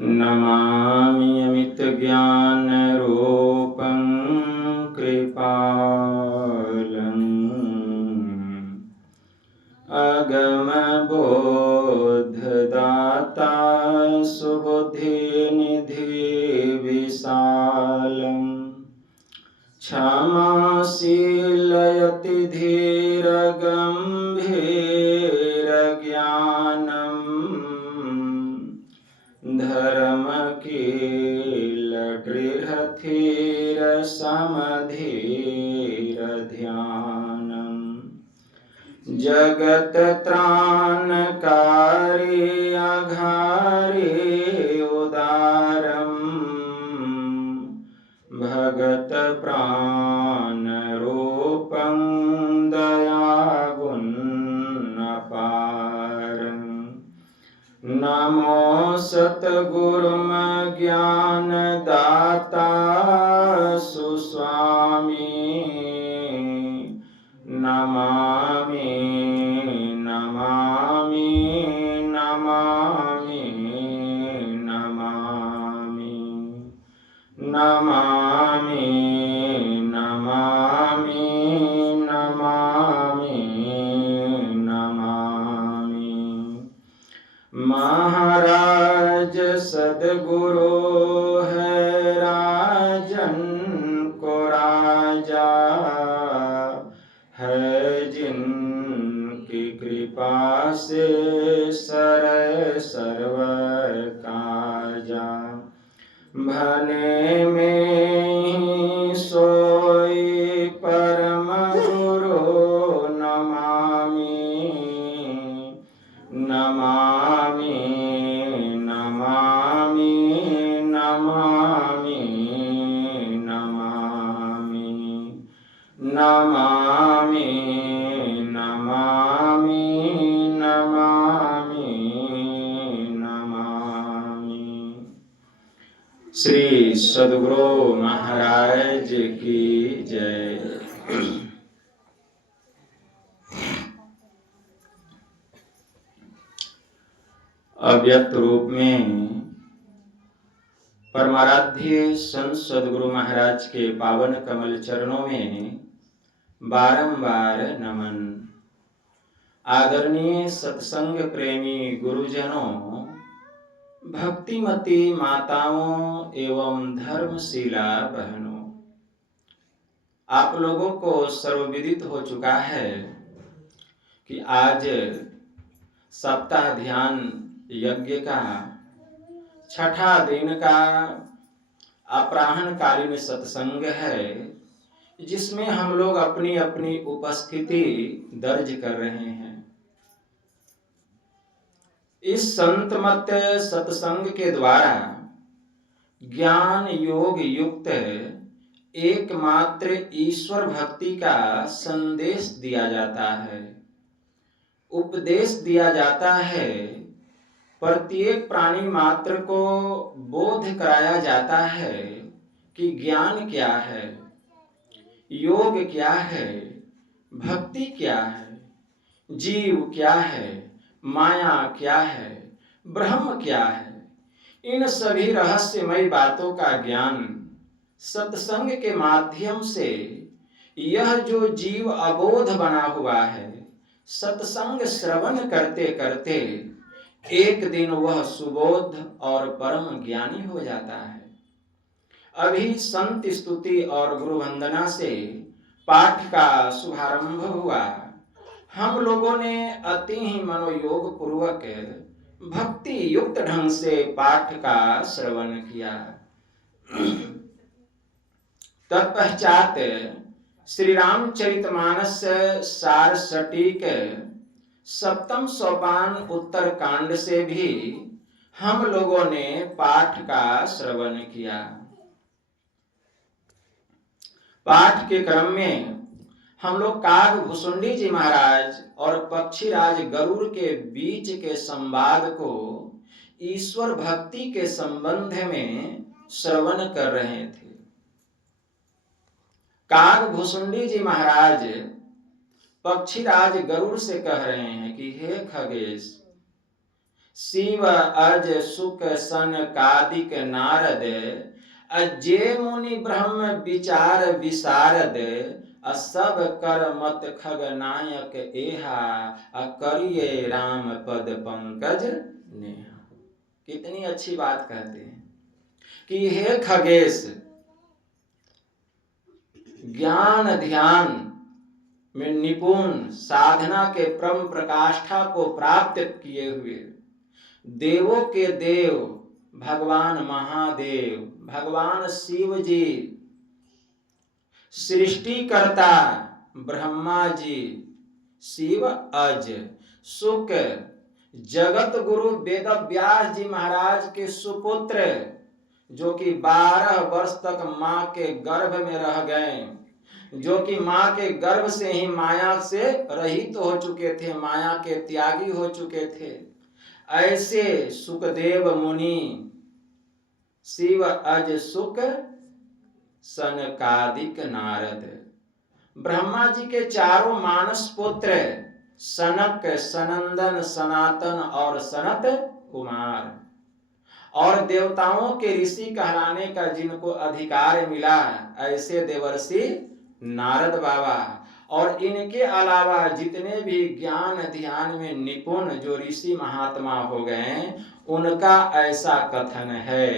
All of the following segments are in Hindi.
नमामि अमितज्ञानरूपं कृपालम् अगमबोधदाता सुबुद्धिनिधि विशालम् क्षमाशीलयति धीरगम्भीरज्ञानम् धर्मकीलदृढधीरसमधीरध्यानम् जगत्त्राणकारी अघारी उदारम् भगतप्राणरूपं दयागुणपारम् नमो सद्गुरुमज्ञानदाता सुस्वामी नमामि नमामि नमामि नमामि नमामि नमामि नमामि नमामि महाराज सद्गुरु है राजन को राजा है जिनकी कृपा से सर्व काजा भने में ही सोई परम गुरु नमामि नमामि नमामि नमामि नमामि नमामि नमामि नमामि नमामि। श्री सद्गुरु महाराज की जय। अव्यक्त रूप में परमाराध्य संत सद्गुरु महाराज के पावन कमल चरणों में बारंबार नमन। आदरणीय सत्संग प्रेमी गुरुजनों, भक्तिमती माताओं एवं धर्मशीला बहनों, आप लोगों को सर्वविदित हो चुका है कि आज सप्ताह ध्यान यज्ञ का छठा दिन का अपराह्नकालीन सत्संग है, जिसमें हम लोग अपनी अपनी उपस्थिति दर्ज कर रहे हैं। इस संतमत सत्संग के द्वारा ज्ञान योग युक्त एकमात्र ईश्वर भक्ति का संदेश दिया जाता है, उपदेश दिया जाता है, प्रत्येक प्राणी मात्र को बोध कराया जाता है कि ज्ञान क्या है, योग क्या है, भक्ति क्या है, जीव क्या है, माया क्या है, ब्रह्म क्या है। इन सभी रहस्यमय बातों का ज्ञान सत्संग के माध्यम से यह जो जीव अबोध बना हुआ है, सत्संग श्रवण करते करते एक दिन वह सुबोध और परम ज्ञानी हो जाता है। अभी संत स्तुति और गुरु वंदना से पाठ का शुभारंभ हुआ। हम लोगों ने अति ही मनोयोग पूर्वक भक्ति युक्त ढंग से पाठ का श्रवण किया। तत्पश्चात श्री रामचरितमानस सार सटीक सप्तम सोपान उत्तर कांड से भी हम लोगों ने पाठ का श्रवण किया। पाठ के क्रम में हम लोग काग भुसुंडी जी महाराज और पक्षीराज गरुड़ के बीच के संवाद को ईश्वर भक्ति के संबंध में श्रवण कर रहे थे। काग भुसुंडी जी महाराज पक्षीराज गरुड़ से कह रहे हैं कि हे खगेश, शिव अज सुख सनकादिक नारद, अजे मुनि ब्रह्म विचार विशारद, सब कर मत खग नायक एहा, करिए राम पद पंकज नेहा। कितनी अच्छी बात कहते हैं कि हे खगेश, ज्ञान ध्यान में निपुण, साधना के परम प्रकाष्ठा को प्राप्त किए हुए देवों के देव भगवान महादेव, भगवान शिव जी, सृष्टिकर्ता ब्रह्मा जी, शिव अज, सुक जगत गुरु वेद व्यास जी महाराज के सुपुत्र, जो कि 12 वर्ष तक मां के गर्भ में रह गए, जो कि मां के गर्भ से ही माया से रहित हो चुके थे, माया के त्यागी हो चुके थे। ऐसे सुखदेव मुनि, शिव अज सुख सनकादिक नारद, ब्रह्मा जी के चारों मानस पुत्र सनक, सनंदन, सनातन और सनत कुमार, और देवताओं के ऋषि कहलाने का जिनको अधिकार मिला, ऐसे देवर्षि नारद बाबा, और इनके अलावा जितने भी ज्ञान ध्यान में निपुण जो ऋषि महात्मा हो गए, उनका ऐसा कथन है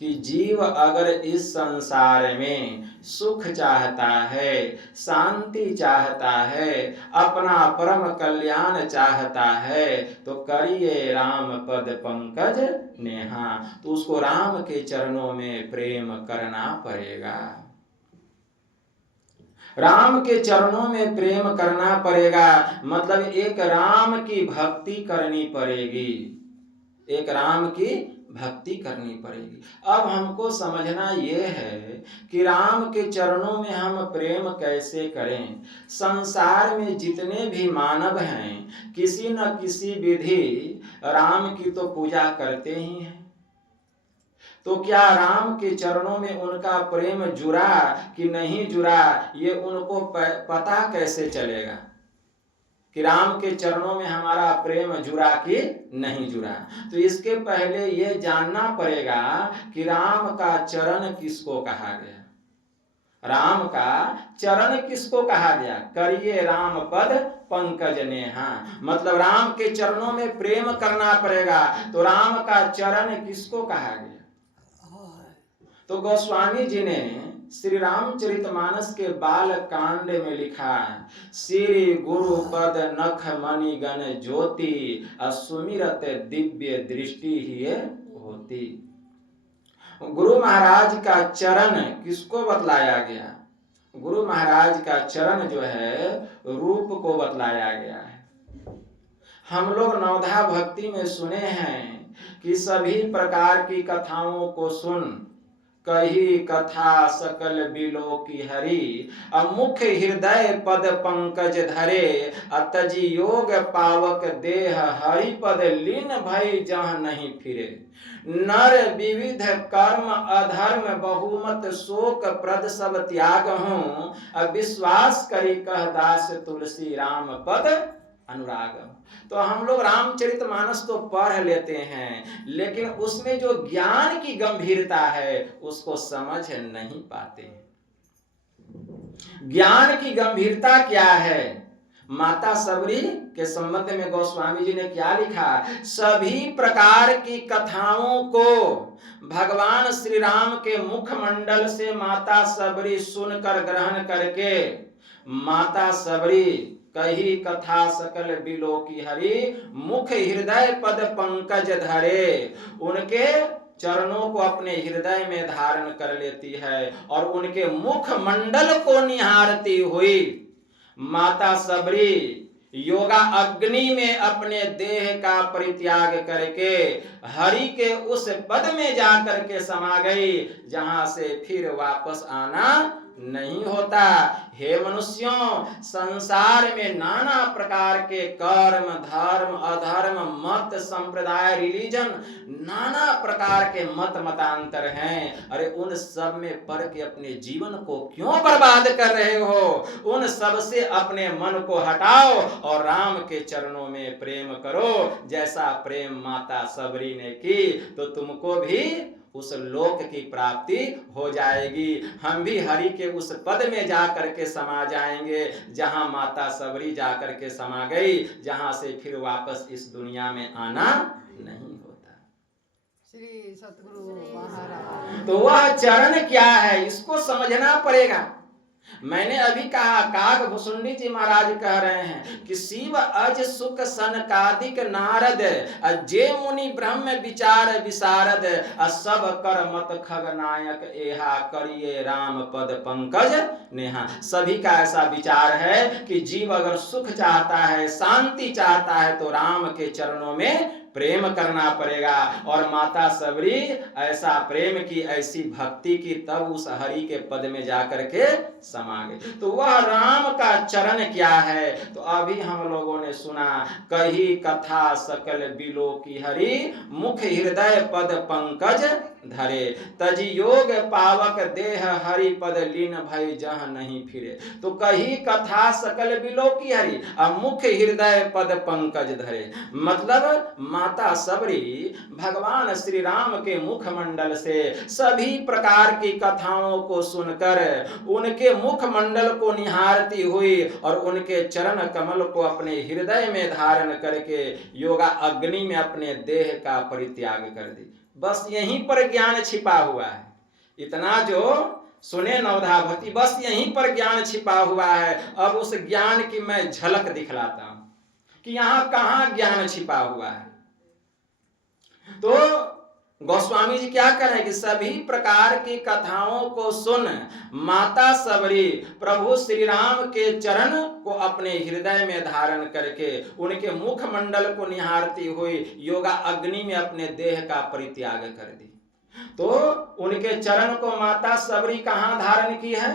कि जीव अगर इस संसार में सुख चाहता है, शांति चाहता है, अपना परम कल्याण चाहता है, तो करिए राम पद पंकज नेहा, तो उसको राम के चरणों में प्रेम करना पड़ेगा, राम के चरणों में प्रेम करना पड़ेगा। मतलब एक राम की भक्ति करनी पड़ेगी, एक राम की भक्ति करनी पड़ेगी। अब हमको समझना यह है कि राम के चरणों में हम प्रेम कैसे करें। संसार में जितने भी मानव हैं, किसी न किसी विधि राम की तो पूजा करते ही हैं, तो क्या राम के चरणों में उनका प्रेम जुड़ा कि नहीं जुड़ा, ये उनको पता कैसे चलेगा कि राम के चरणों में हमारा प्रेम जुड़ा कि नहीं जुड़ा। तो इसके पहले ये जानना पड़ेगा कि राम का चरण किसको कहा गया, राम का चरण किसको कहा गया। करिए राम पद पंकज नेहा, मतलब राम के चरणों में प्रेम करना पड़ेगा। तो राम का चरण किसको कहा गया। तो गोस्वामी जी ने श्री रामचरितमानस के बाल कांड में लिखा, श्री गुरु पद नख मणि गण ज्योति, सुमिरत दिव्य दृष्टि ही होती। गुरु महाराज का चरण किसको बतलाया गया, गुरु महाराज का चरण जो है रूप को बतलाया गया है। हम लोग नवधा भक्ति में सुने हैं कि सभी प्रकार की कथाओं को सुन, कही कथा सकल बिलो की हरि, मुख हृदय पद पंकज धरे, तजी योग पावक देह हरि पद लीन भई जह नहीं फिरे। नर विविध कर्म अधर्म बहुमत शोक प्रद सब त्याग हूँ, विश्वास करी कह दास तुलसी राम पद अनुराग। तो हम लोग रामचरितमानस तो पढ़ लेते हैं, लेकिन उसमें जो ज्ञान की गंभीरता है उसको समझ नहीं पाते। ज्ञान की गंभीरता क्या है। माता सबरी के संबंध में गोस्वामी जी ने क्या लिखा, सभी प्रकार की कथाओं को भगवान श्री राम के मुखमंडल से माता सबरी सुनकर ग्रहण करके, माता सबरी कही कथा सकल बिलो की हरि, मुख हृदय पद पंकज धरे, उनके चरणों को अपने हृदय में धारण कर लेती है और उनके मुख मंडल को निहारती हुई माता सबरी योगा अग्नि में अपने देह का परित्याग करके हरि के उस पद में जाकर के समा गई, जहां से फिर वापस आना नहीं होता। हे मनुष्यों, संसार में नाना प्रकार के कर्म, धर्म, अधर्म, मत, संप्रदाय, रिलीजन, नाना प्रकार के मत मतांतर हैं। अरे उन सब में पड़ के अपने जीवन को क्यों बर्बाद कर रहे हो? उन सब से अपने मन को हटाओ और राम के चरणों में प्रेम करो। जैसा प्रेम माता सबरी ने की तो तुमको भी उस लोक की प्राप्ति हो जाएगी। हम भी हरि के उस पद में जा करके समा जाएंगे जहां माता सबरी जा करके समा गई, जहां से फिर वापस इस दुनिया में आना नहीं होता। श्री सतगुरु महाराज। तो वह चरण क्या है, इसको समझना पड़ेगा। मैंने अभी कहा, काग भुसुंडी जी महाराज कह रहे हैं कि शिव अज सुख सनकादिक नारद, जे मुनि ब्रह्म विचार विशारद, सब कर मत खग नायक एहा, करिए राम पद पंकज नेहा। सभी का ऐसा विचार है कि जीव अगर सुख चाहता है, शांति चाहता है तो राम के चरणों में प्रेम करना पड़ेगा। और माता सबरी ऐसा प्रेम की, ऐसी भक्ति की, तब उस हरि के पद में जाकर के समा गए। तो वह राम का चरण क्या है? तो अभी हम लोगों ने सुना, कही कथा सकल बिलो की हरि, मुख हृदय पद पंकज धरे, तज योग पावक देह हरि पद लीन भय जह नहीं फिरे। तो कही कथा सकल बिलो की हरि, अब मुख हृदय पद पंकज धरे, मतलब माता सबरी भगवान श्री राम के मुखमंडल से सभी प्रकार की कथाओं को सुनकर उनके मुखमंडल को निहारती हुई और उनके चरण कमल को अपने हृदय में धारण करके योगा अग्नि में अपने देह का परित्याग कर दी। बस यहीं पर ज्ञान छिपा हुआ है। इतना जो सुने नवधा भक्ति, बस यहीं पर ज्ञान छिपा हुआ है। अब उस ज्ञान की मैं झलक दिखलाता हूं कि यहां कहां ज्ञान छिपा हुआ है। तो गोस्वामी जी क्या कह रहे हैं कि सभी प्रकार की कथाओं को सुन माता सबरी प्रभु श्री राम के चरण को अपने हृदय में धारण करके उनके मुखमंडल को निहारती हुई योगा अग्नि में अपने देह का परित्याग कर दी। तो उनके चरण को माता सबरी कहां धारण की है?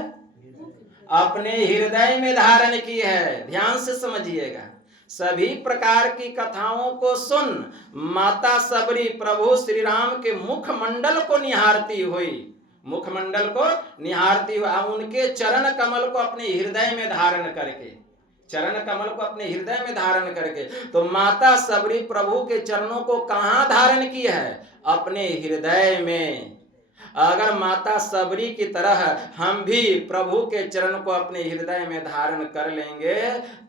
अपने हृदय में धारण की है। ध्यान से समझिएगा। सभी प्रकार की कथाओं को सुन माता सबरी प्रभु श्री राम के मुखमंडल को निहारती हुई, मुखमंडल को निहारती हुई उनके चरण कमल को अपने हृदय में धारण करके, चरण कमल को अपने हृदय में धारण करके, तो माता सबरी प्रभु के चरणों को कहां धारण की है? अपने हृदय में। अगर माता सबरी की तरह हम भी प्रभु के चरण को अपने हृदय में धारण कर लेंगे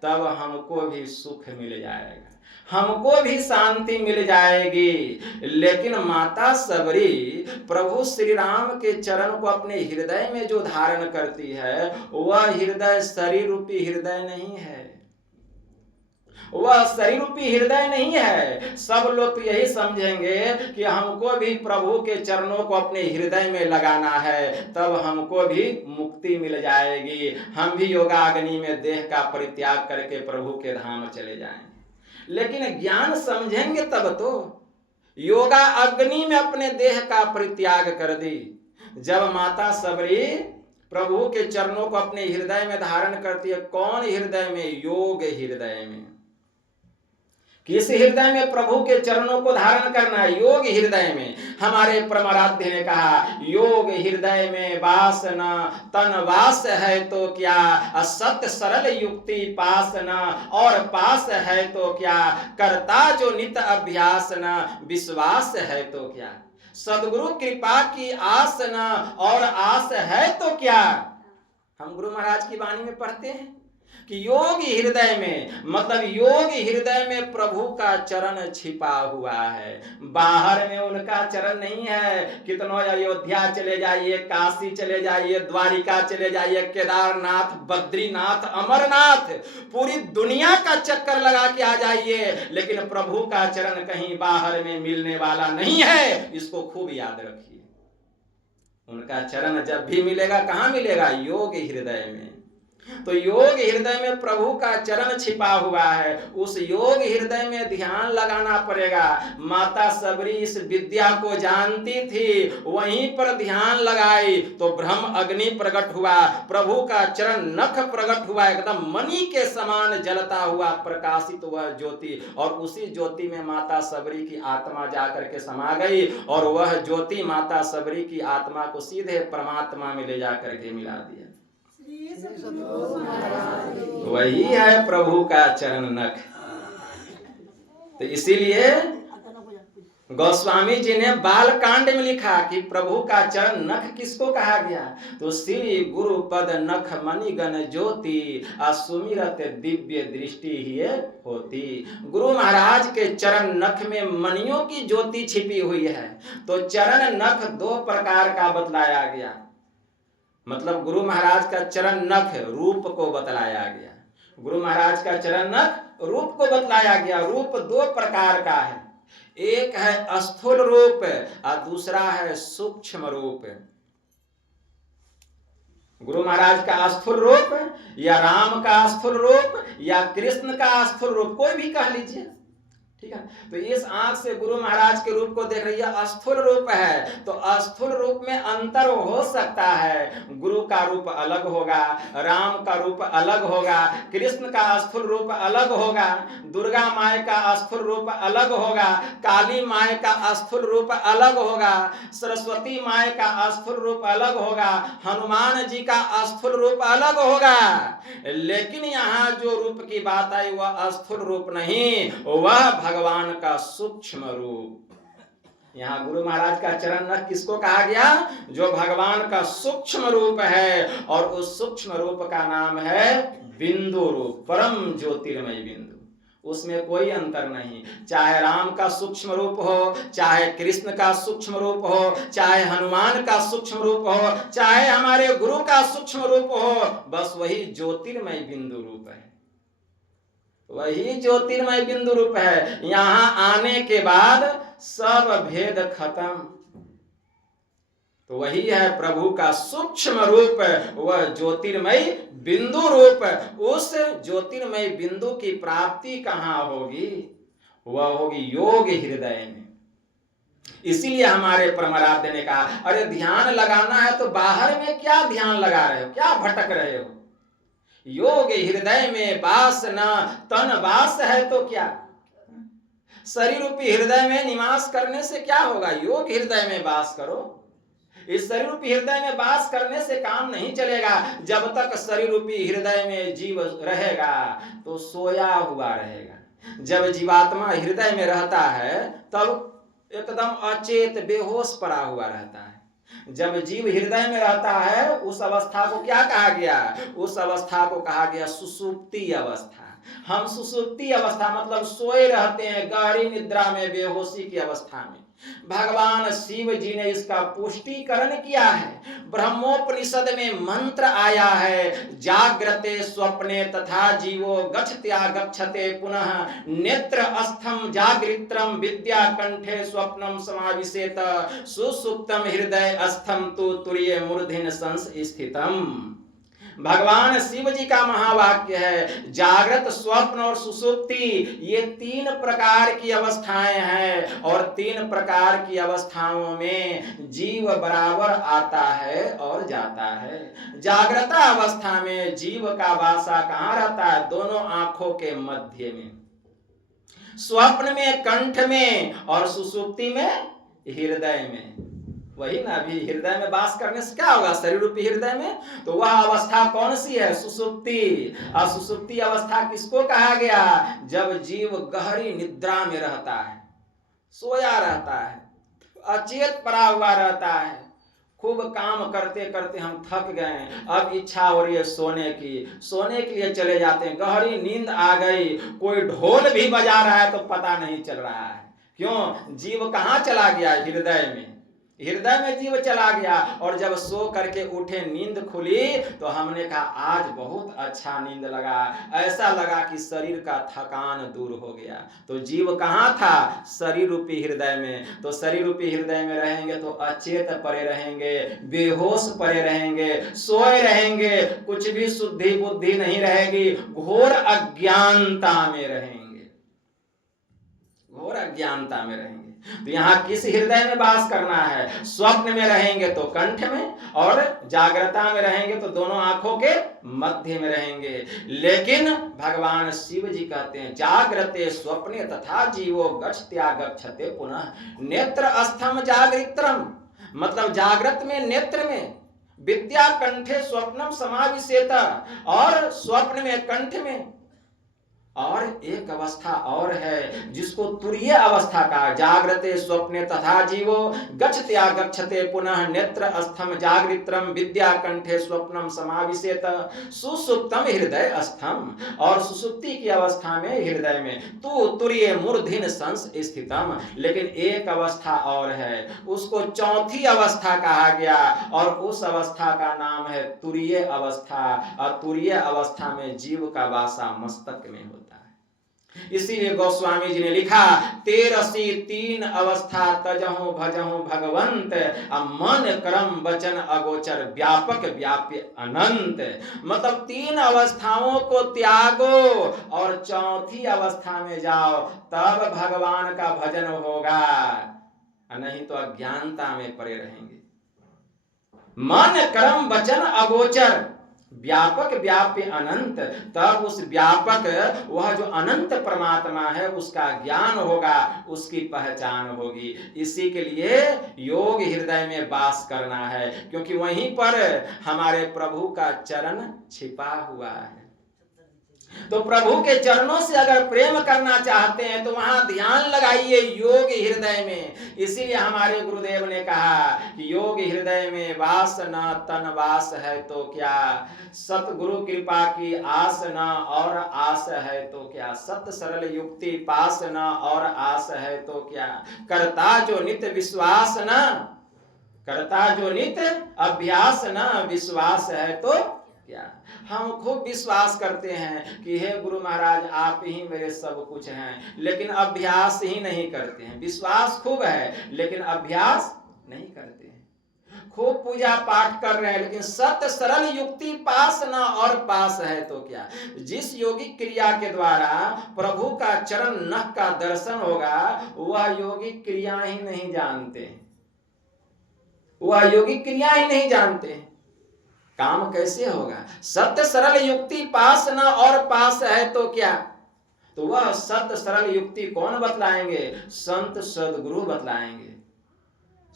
तब हमको भी सुख मिल जाएगा, हमको भी शांति मिल जाएगी। लेकिन माता सबरी प्रभु श्री राम के चरण को अपने हृदय में जो धारण करती है वह हृदय शरीर रूपी हृदय नहीं है, वह शरीर रूपी हृदय नहीं है। सब लोग तो यही समझेंगे कि हमको भी प्रभु के चरणों को अपने हृदय में लगाना है तब हमको भी मुक्ति मिल जाएगी, हम भी योगाग्नि में देह का परित्याग करके प्रभु के धाम चले जाएंगे। लेकिन ज्ञान समझेंगे तब तो। योगा अग्नि में अपने देह का परित्याग कर दी। जब माता सबरी प्रभु के चरणों को अपने हृदय में धारण करती है, कौन हृदय में? योग हृदय में। किस हृदय में प्रभु के चरणों को धारण करना है? योग हृदय में। हमारे परमाराध्य ने कहा, योग हृदय में वास न तन वास है तो क्या, असत्य सरल युक्ति पास न और पास है तो क्या, करता जो नित अभ्यास न विश्वास है तो क्या, सदगुरु कृपा की आस न और आस है तो क्या। हम गुरु महाराज की वाणी में पढ़ते हैं कि योग हृदय में, मतलब योग हृदय में प्रभु का चरण छिपा हुआ है, बाहर में उनका चरण नहीं है। कितनों अयोध्या चले जाइए, काशी चले जाइए, द्वारिका चले जाइए, केदारनाथ, बद्रीनाथ, अमरनाथ, पूरी दुनिया का चक्कर लगा के आ जाइए, लेकिन प्रभु का चरण कहीं बाहर में मिलने वाला नहीं है। इसको खूब याद रखिए। उनका चरण जब भी मिलेगा, कहां मिलेगा? योग हृदय में। तो योग हृदय में प्रभु का चरण छिपा हुआ है, उस योग हृदय में ध्यान लगाना पड़ेगा। माता सबरी इस विद्या को जानती थी, वहीं पर ध्यान लगाई तो ब्रह्म अग्नि प्रकट हुआ, प्रभु का चरण नख प्रकट हुआ, एकदम मणि के समान जलता हुआ प्रकाशित हुआ ज्योति, और उसी ज्योति में माता सबरी की आत्मा जाकर के समा गई, और वह ज्योति माता सबरी की आत्मा को सीधे परमात्मा में ले जाकर के मिला दिया। वही है प्रभु का चरण नख। तो इसीलिए गोस्वामी जी ने बाल कांड में लिखा कि प्रभु का चरण नख किसको कहा गया, तो श्री गुरु पद नख मणिगण ज्योति असुमिरत दिव्य दृष्टि ही होती। गुरु महाराज के चरण नख में मणियों की ज्योति छिपी हुई है। तो चरण नख दो प्रकार का बतलाया गया, मतलब गुरु महाराज का चरण नख रूप को बतलाया गया, गुरु महाराज का चरण नख रूप को बतलाया गया। रूप दो प्रकार का है, एक है स्थूल रूप और दूसरा है सूक्ष्म रूप। गुरु महाराज का स्थूल रूप या राम का स्थूल रूप या कृष्ण का स्थूल रूप, कोई भी कह लीजिए, ठीक है। तो इस आंख से गुरु महाराज के रूप को देख रही है, स्थूल रूप है। तो स्थूल रूप में अंतर हो सकता है, गुरु का रूप अलग होगा, राम का रूप अलग होगा, कृष्ण का स्थूल रूप अलग होगा, दुर्गा माई का स्थूल रूप अलग होगा, काली माई का स्थूल रूप अलग होगा, सरस्वती माई का स्थूल रूप अलग होगा, हनुमान जी का स्थूल रूप अलग होगा। लेकिन यहाँ जो रूप की बात आई वह स्थूल रूप नहीं, वह भगवान का सूक्ष्म रूप। यहाँ गुरु महाराज का चरण नख किसको कहा गया, जो भगवान का सूक्ष्म रूप है, और उस सूक्ष्म रूप का नाम है बिंदु रूप, परम ज्योतिर्मय बिंदु। उसमें कोई अंतर नहीं, चाहे राम का सूक्ष्म रूप हो, चाहे कृष्ण का सूक्ष्म रूप हो, चाहे हनुमान का सूक्ष्म रूप हो, चाहे हमारे गुरु का सूक्ष्म रूप हो, बस वही ज्योतिर्मय बिंदु रूप है, वही ज्योतिर्मय बिंदु रूप है। यहां आने के बाद सब भेद खत्म। तो वही है प्रभु का सूक्ष्म रूप, वह ज्योतिर्मय बिंदु रूप। उस ज्योतिर्मय बिंदु की प्राप्ति कहां होगी, वह होगी योग हृदय में। इसीलिए हमारे परमाराध्य ने कहा, अरे ध्यान लगाना है तो बाहर में क्या ध्यान लगा रहे हो, क्या भटक रहे हो, योग हृदय में वास न तन वास है तो क्या, शरीर रूपी हृदय में निवास करने से क्या होगा, योग हृदय में वास करो। इस शरीर रूपी हृदय में वास करने से काम नहीं चलेगा। जब तक शरीर रूपी हृदय में जीव रहेगा तो सोया हुआ रहेगा। जब जीवात्मा हृदय में रहता है तब एकदम अचेत बेहोश पड़ा हुआ रहता है। जब जीव हृदय में रहता है उस अवस्था को क्या कहा गया, उस अवस्था को कहा गया सुषुप्ति अवस्था। हम सुषुप्ति अवस्था मतलब सोए रहते हैं गहरी निद्रा में, बेहोशी की अवस्था में। भगवान शिव जी ने इसका पुष्टिकरण किया है। ब्रह्मोपनिषद में मंत्र आया है, जाग्रते स्वप्ने तथा जीवो गच्छते पुनः नेत्र अस्थम जागृत्रम विद्या कंठे स्वप्नम समाविशेत सुसुप्तम हृदय अस्थम तु तुर्ये मूर्धिन संस्थितम। भगवान शिव जी का महावाक्य है, जागृत स्वप्न और सुसुप्ति ये तीन प्रकार की अवस्थाएं हैं, और तीन प्रकार की अवस्थाओं में जीव बराबर आता है और जाता है। जागृत अवस्था में जीव का वासा कहाँ रहता है, दोनों आंखों के मध्य में, स्वप्न में कंठ में और सुसुप्ति में हृदय में। वही ना, अभी हृदय में वास करने से क्या होगा, शरीर रूपी हृदय में। तो वह अवस्था कौन सी है, सुसुप्ति। और सुसुप्ति अवस्था किसको कहा गया, जब जीव गहरी निद्रा में रहता है, सोया रहता है, अचेत पड़ा हुआ रहता है। खूब काम करते करते हम थक गए, अब इच्छा हो रही है सोने की, सोने के लिए चले जाते हैं, गहरी नींद आ गई, कोई ढोल भी बजा रहा है तो पता नहीं चल रहा है। क्यों, जीव कहाँ चला गया, हृदय में। हृदय में जीव चला गया। और जब सो करके उठे, नींद खुली, तो हमने कहा आज बहुत अच्छा नींद लगा, ऐसा लगा कि शरीर का थकान दूर हो गया। तो जीव कहाँ था? शरीर रूपी हृदय में। तो शरीर रूपी हृदय में रहेंगे तो अचेत पड़े रहेंगे, बेहोश पड़े रहेंगे, सोए रहेंगे, कुछ भी शुद्धि बुद्धि नहीं रहेगी, घोर अज्ञानता में रहेंगे, घोर अज्ञानता में रहेंगे। तो यहाँ किस हृदय में वास करना है? स्वप्न में रहेंगे तो कंठ में, और जागृता में रहेंगे तो दोनों आंखों के मध्य में रहेंगे। लेकिन भगवान शिव जी कहते हैं जागृते स्वप्ने तथा जीवो गच्छते पुनः नेत्र अस्थम जागृत्रम। मतलब जागृत में नेत्र में, विद्या कंठे स्वप्नम समाविशेत, और स्वप्न में कंठ में। और एक अवस्था और है जिसको तुरीय अवस्था का, जागृते स्वप्ने तथा जीवो गच्छते पुनः नेत्र अस्थम जागृत्रम विद्या कंठे स्वप्नम समाविशेत सुसुप्तम हृदय अस्थम। और सुसुप्ति की अवस्था में हृदय में तू तुरीय मूर्धन संस स्थितम। लेकिन एक अवस्था और है, उसको चौथी अवस्था कहा गया, और उस अवस्था का नाम है तुरीय अवस्था। और तुरीय अवस्था में जीव का वासा मस्तक में होता है। इसीलिए गोस्वामी जी ने लिखा 13 अवस्था तजहु भजहु भगवंत, मन कर्म वचन अगोचर व्यापक व्याप्य अनंत। मतलब 3 अवस्थाओं को त्यागो और चौथी अवस्था में जाओ, तब भगवान का भजन होगा, नहीं तो अज्ञानता में पड़े रहेंगे। मन कर्म वचन अगोचर व्यापक व्याप्य अनंत, तब उस व्यापक, वह जो अनंत परमात्मा है, उसका ज्ञान होगा, उसकी पहचान होगी। इसी के लिए योग हृदय में वास करना है, क्योंकि वहीं पर हमारे प्रभु का चरण छिपा हुआ है। तो प्रभु के चरणों से अगर प्रेम करना चाहते हैं तो वहां ध्यान लगाइए योग हृदय में। इसीलिए हमारे गुरुदेव ने कहा कि योग हृदय में वास न तन वास है तो क्या, सतगुरु कृपा की आस न और आस है तो क्या, सत सरल युक्ति पास न और आस है तो क्या, करता जो नित्य विश्वास न, करता जो नित्य अभ्यास न विश्वास है तो क्या। हम खूब विश्वास करते हैं कि हे गुरु महाराज आप ही मेरे सब कुछ हैं, लेकिन अभ्यास ही नहीं करते हैं। विश्वास खूब है लेकिन अभ्यास नहीं करते हैं। खूब पूजा पाठ कर रहे हैं लेकिन सत्य सरल युक्ति पास न और पास है तो क्या। जिस योगिक क्रिया के द्वारा प्रभु का चरण नख का दर्शन होगा वह योगिक क्रिया ही नहीं जानते, वह योगिक क्रिया ही नहीं जानते। काम कैसे होगा? सत्य सरल युक्ति पास न और पास है तो क्या। तो वह सत्य सरल युक्ति कौन बतलाएंगे? संत सदगुरु बतलाएंगे।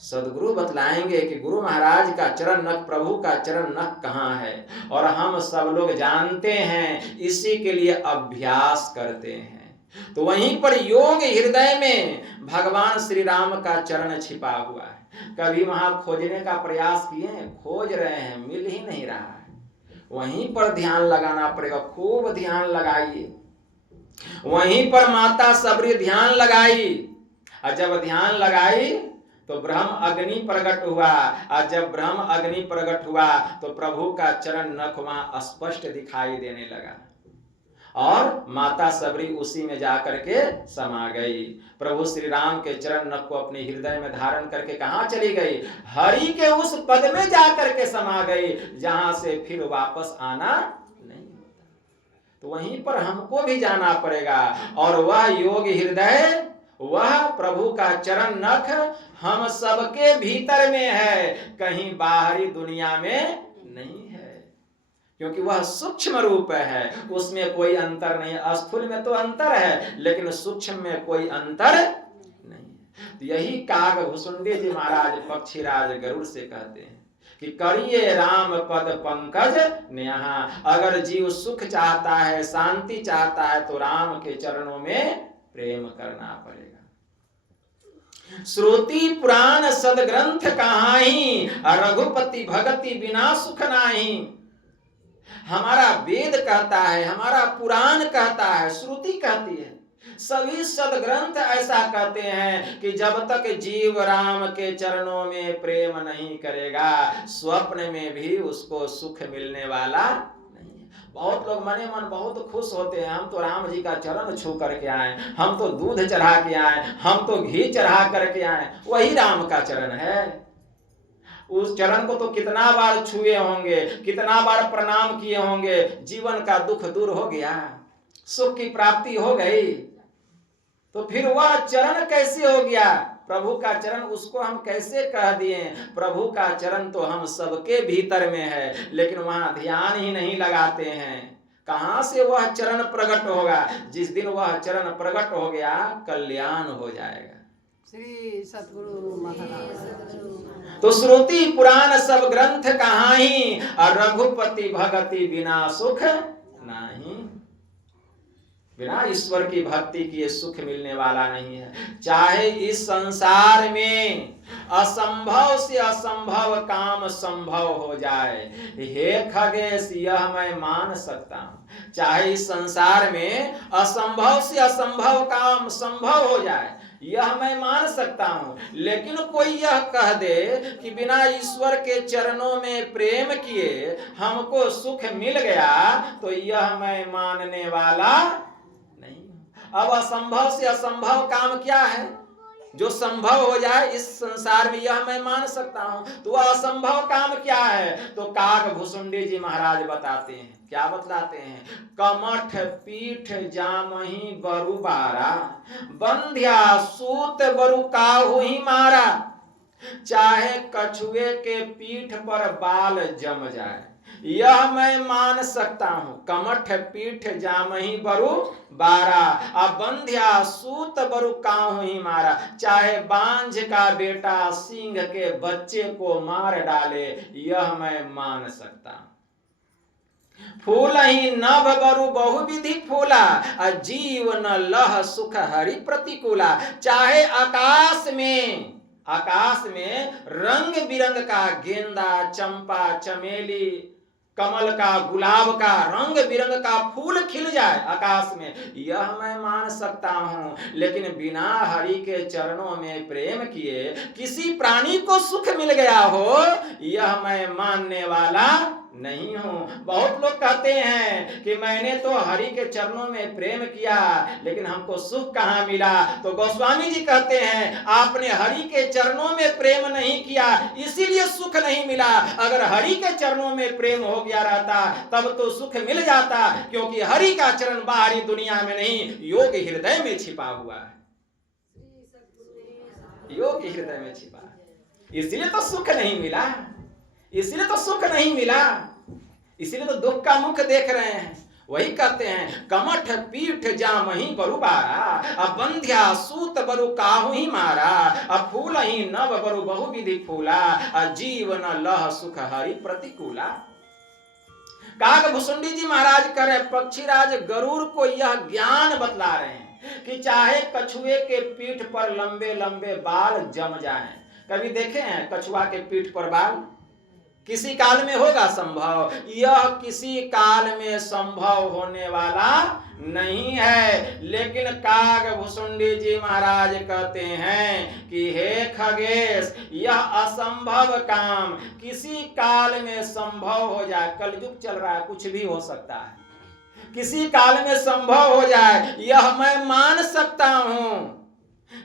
सदगुरु बतलाएंगे कि गुरु महाराज का चरण नख, प्रभु का चरण नख कहाँ है, और हम सब लोग जानते हैं, इसी के लिए अभ्यास करते हैं। तो वहीं पर योग हृदय में भगवान श्री राम का चरण छिपा हुआ है। कभी वहां खोजने का प्रयास किए? खोज रहे हैं, मिल ही नहीं रहा है। वहीं पर ध्यान लगाना पड़ेगा, खूब ध्यान लगाइए। वहीं पर माता सबरी ध्यान लगाई, और जब ध्यान लगाई तो ब्रह्म अग्नि प्रकट हुआ, और जब ब्रह्म अग्नि प्रकट हुआ तो प्रभु का चरण नख वहां स्पष्ट दिखाई देने लगा, और माता सबरी उसी में जाकर के समा गई। प्रभु श्री राम के चरण नख को अपने हृदय में धारण करके कहां चली गई? हरि के उस पद में जाकर के समा गई, जहां से फिर वापस आना नहीं होता। तो वहीं पर हमको भी जाना पड़ेगा, और वह योग हृदय, वह प्रभु का चरण नख हम सबके भीतर में है, कहीं बाहरी दुनिया में नहीं है, क्योंकि वह सूक्ष्म रूप है, उसमें कोई अंतर नहीं। स्थूल में तो अंतर है लेकिन सूक्ष्म में कोई अंतर नहीं। तो यही काग भुसुंडी जी महाराज पक्षीराज गरुड़ से कहते हैं कि करिए राम पद पंकज नेहा। अगर जीव सुख चाहता है, शांति चाहता है, तो राम के चरणों में प्रेम करना पड़ेगा। श्रुति पुराण सदग्रंथ कहाही, रघुपति भगति बिना सुख नाही। हमारा वेद कहता है, हमारा पुराण कहता है, श्रुति कहती है सभी सदग्रंथ ऐसा कहते हैं कि जब तक जीव राम के चरणों में प्रेम नहीं करेगा, स्वप्न में भी उसको सुख मिलने वाला नहीं है। बहुत लोग मने मन बहुत खुश होते हैं, हम तो राम जी का चरण छू करके आए, हम तो दूध चढ़ा के आए, हम तो घी चढ़ा करके आए। वही राम का चरण है। उस चरण को तो कितना बार छुए होंगे, कितना बार प्रणाम किए होंगे, जीवन का दुख दूर हो गया, सुख की प्राप्ति हो गई। तो फिर वह चरण कैसे हो गया? प्रभु का चरण उसको हम कैसे कह दिए? प्रभु का चरण तो हम सबके भीतर में है, लेकिन वहां ध्यान ही नहीं लगाते हैं। कहां से वह चरण प्रकट होगा? जिस दिन वह चरण प्रकट हो गया, कल्याण हो जाएगा। श्री सतगुरु महाराज। तो श्रुति पुराण सब ग्रंथ कहाँ ही, और रघुपति भगति बिना सुख नहीं। बिना ईश्वर की भक्ति किए सुख मिलने वाला नहीं है। चाहे इस संसार में असंभव से असंभव काम संभव हो जाए, हे खगेश यह मैं मान सकता हूं। चाहे इस संसार में असंभव से असंभव काम संभव हो जाए, यह मैं मान सकता हूं, लेकिन कोई यह कह दे कि बिना ईश्वर के चरणों में प्रेम किए हमको सुख मिल गया, तो यह मैं मानने वाला नहीं। अब असंभव से असंभव काम क्या है? जो संभव हो जाए इस संसार में, यह मैं मान सकता हूं। तो वह असंभव काम क्या है? तो काकभूषुंडी जी महाराज बताते हैं। क्या बतलाते हैं? कमठ पीठ जामहि बरु बारा, बंध्या सूत बरु काहू ही मारा। चाहे कछुए के पीठ पर बाल जम जाए, यह मैं मान सकता हूं। कमठ पीठ जामहि बरु बारा, अब बंध्या सूत बरु काहू ही मारा। चाहे बांझ का बेटा सिंह के बच्चे को मार डाले, यह मैं मान सकता हूं। फूल ही नभ बरु बहुविधि फूला, जीवन लह सुख हरि प्रतिकूला। चाहे आकाश में रंग बिरंग का गेंदा, चंपा, चमेली, कमल का, गुलाब का, रंग बिरंग का फूल खिल जाए आकाश में, यह मैं मान सकता हूं। लेकिन बिना हरि के चरणों में प्रेम किए किसी प्राणी को सुख मिल गया हो, यह मैं मानने वाला नहीं हूं। बहुत लोग कहते हैं कि मैंने तो हरि के चरणों में प्रेम किया, लेकिन हमको सुख कहां मिला? तो गोस्वामी जी कहते हैं, आपने हरि के चरणों में प्रेम नहीं किया, इसीलिए सुख नहीं मिला। अगर हरि के चरणों में प्रेम हो गया रहता, तब तो सुख मिल जाता, क्योंकि हरि का चरण बाहरी दुनिया में नहीं, योग हृदय में छिपा हुआ है। योग हृदय में छिपा है, इसलिए तो सुख नहीं मिला, इसलिए तो सुख नहीं मिला, इसलिए तो दुख का मुख देख रहे हैं। वही कहते हैं, कमठ पीठ जामहि बरु बारा, अब बंध्या सूत बरु काहू ही मारा। अब फूल ही नभ बरु बहुविधि फूला, जीवन लह सुख हरि प्रतिकूला। काकभूषुंडी जी महाराज कह रहे, पक्षीराज गरुड़ को यह ज्ञान बतला रहे हैं कि चाहे कछुए के पीठ पर लंबे लंबे बाल जम जाएं। कभी देखे हैं कछुआ के पीठ पर बाल? किसी काल में होगा संभव? यह किसी काल में संभव होने वाला नहीं है। लेकिन काकभूषुंडी जी महाराज कहते हैं कि हे खगेश, यह असंभव काम किसी काल में संभव हो जाए। कलयुग चल रहा है, कुछ भी हो सकता है, किसी काल में संभव हो जाए, यह मैं मान सकता हूं।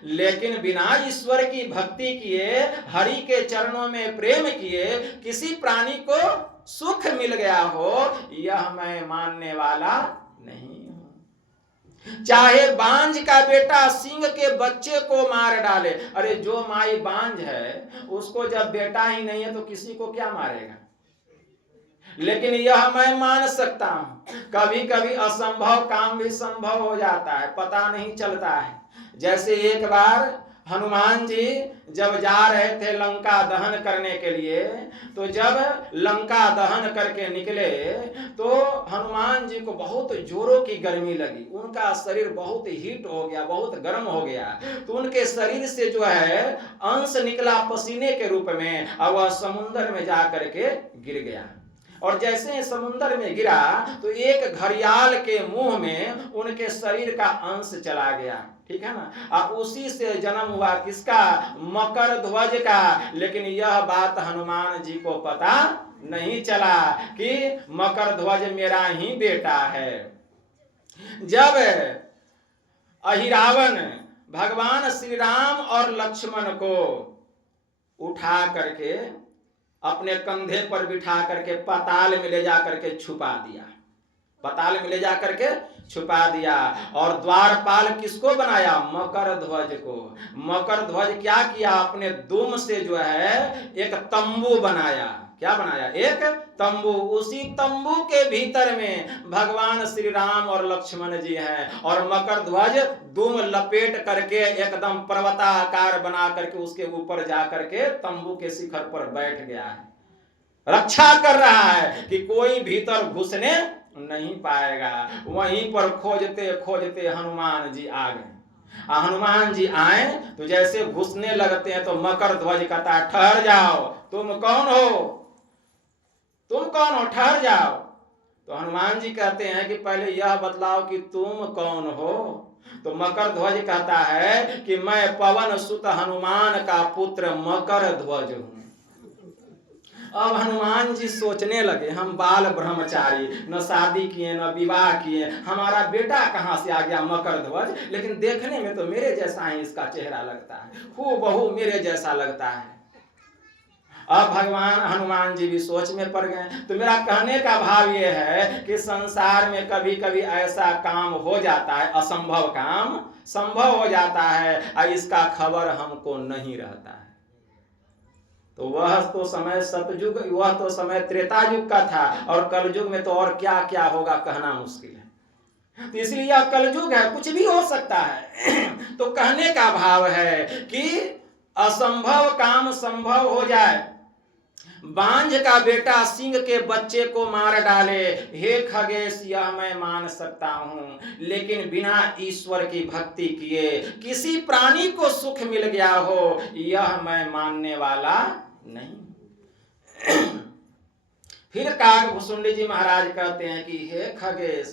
लेकिन बिना ईश्वर की भक्ति किए, हरि के चरणों में प्रेम किए किसी प्राणी को सुख मिल गया हो, यह मैं मानने वाला नहीं हूं। चाहे बांझ का बेटा सिंह के बच्चे को मार डाले। अरे जो माई बांझ है, उसको जब बेटा ही नहीं है तो किसी को क्या मारेगा? लेकिन यह मैं मान सकता हूं, कभी कभी असंभव काम भी संभव हो जाता है, पता नहीं चलता है। जैसे एक बार हनुमान जी जब जा रहे थे लंका दहन करने के लिए, तो जब लंका दहन करके निकले तो हनुमान जी को बहुत जोरों की गर्मी लगी। उनका शरीर बहुत हीट हो गया, बहुत गर्म हो गया। तो उनके शरीर से जो है अंश निकला पसीने के रूप में, और वह समुद्र में जा करके गिर गया। और जैसे ही समुद्र में गिरा तो एक घड़ियाल के मुंह में उनके शरीर का अंश चला गया, ठीक है ना। और उसी से जन्म हुआ किसका? मकर ध्वज का। लेकिन यह बात हनुमान जी को पता नहीं चला कि मकर ध्वज मेरा ही बेटा है। जब अहिरावण भगवान श्री राम और लक्ष्मण को उठा करके अपने कंधे पर बिठा करके पाताल में ले जा करके छुपा दिया, पाताल में ले जा करके छुपा दिया, और द्वारपाल किसको बनाया? मकर ध्वज को। मकर ध्वज क्या किया? अपने दुम से जो है एक तंबू बनाया। क्या बनाया? एक तंबू। उसी तंबू के भीतर में भगवान श्री राम और लक्ष्मण जी हैं, और मकर ध्वज दुम लपेट करके एकदम पर्वताकार बना करके उसके ऊपर जा करके तंबू के शिखर पर बैठ गया है, रक्षा कर रहा है कि कोई भीतर घुसने नहीं पाएगा। वहीं पर खोजते खोजते हनुमान जी आ गए। हनुमान जी आए तो जैसे घुसने लगते हैं तो मकर ध्वज कहता है, ठहर जाओ, तुम कौन हो? तुम कौन हो? ठहर जाओ। तो हनुमान जी कहते हैं कि पहले यह बतलाओ कि तुम कौन हो। तो मकर ध्वज कहता है कि मैं पवन सुत हनुमान का पुत्र मकर ध्वज हूं। अब हनुमान जी सोचने लगे, हम बाल ब्रह्मचारी, न शादी किए न विवाह किए, हमारा बेटा कहां से आ गया मकर ध्वज? लेकिन देखने में तो मेरे जैसा ही इसका चेहरा लगता है, हूबहू मेरे जैसा लगता है। अब भगवान हनुमान जी भी सोच में पड़ गए। तो मेरा कहने का भाव यह है कि संसार में कभी कभी ऐसा काम हो जाता है, असंभव काम संभव हो जाता है, और इसका खबर हमको नहीं रहता है। तो वह तो समय सतयुग, वह तो समय त्रेता युग का था, और कलयुग में तो और क्या क्या होगा कहना मुश्किल है। तो इसलिए यह कलयुग है, कुछ भी हो सकता है। तो कहने का भाव है कि असंभव काम संभव हो जाए। बांझ का बेटा सिंह के बच्चे को मार डाले, हे खगेश यह मैं मान सकता हूं, लेकिन बिना ईश्वर की भक्ति किए किसी प्राणी को सुख मिल गया हो, यह मैं मानने वाला नहीं। फिर काकभुसुंडी जी महाराज कहते हैं कि हे खगेश,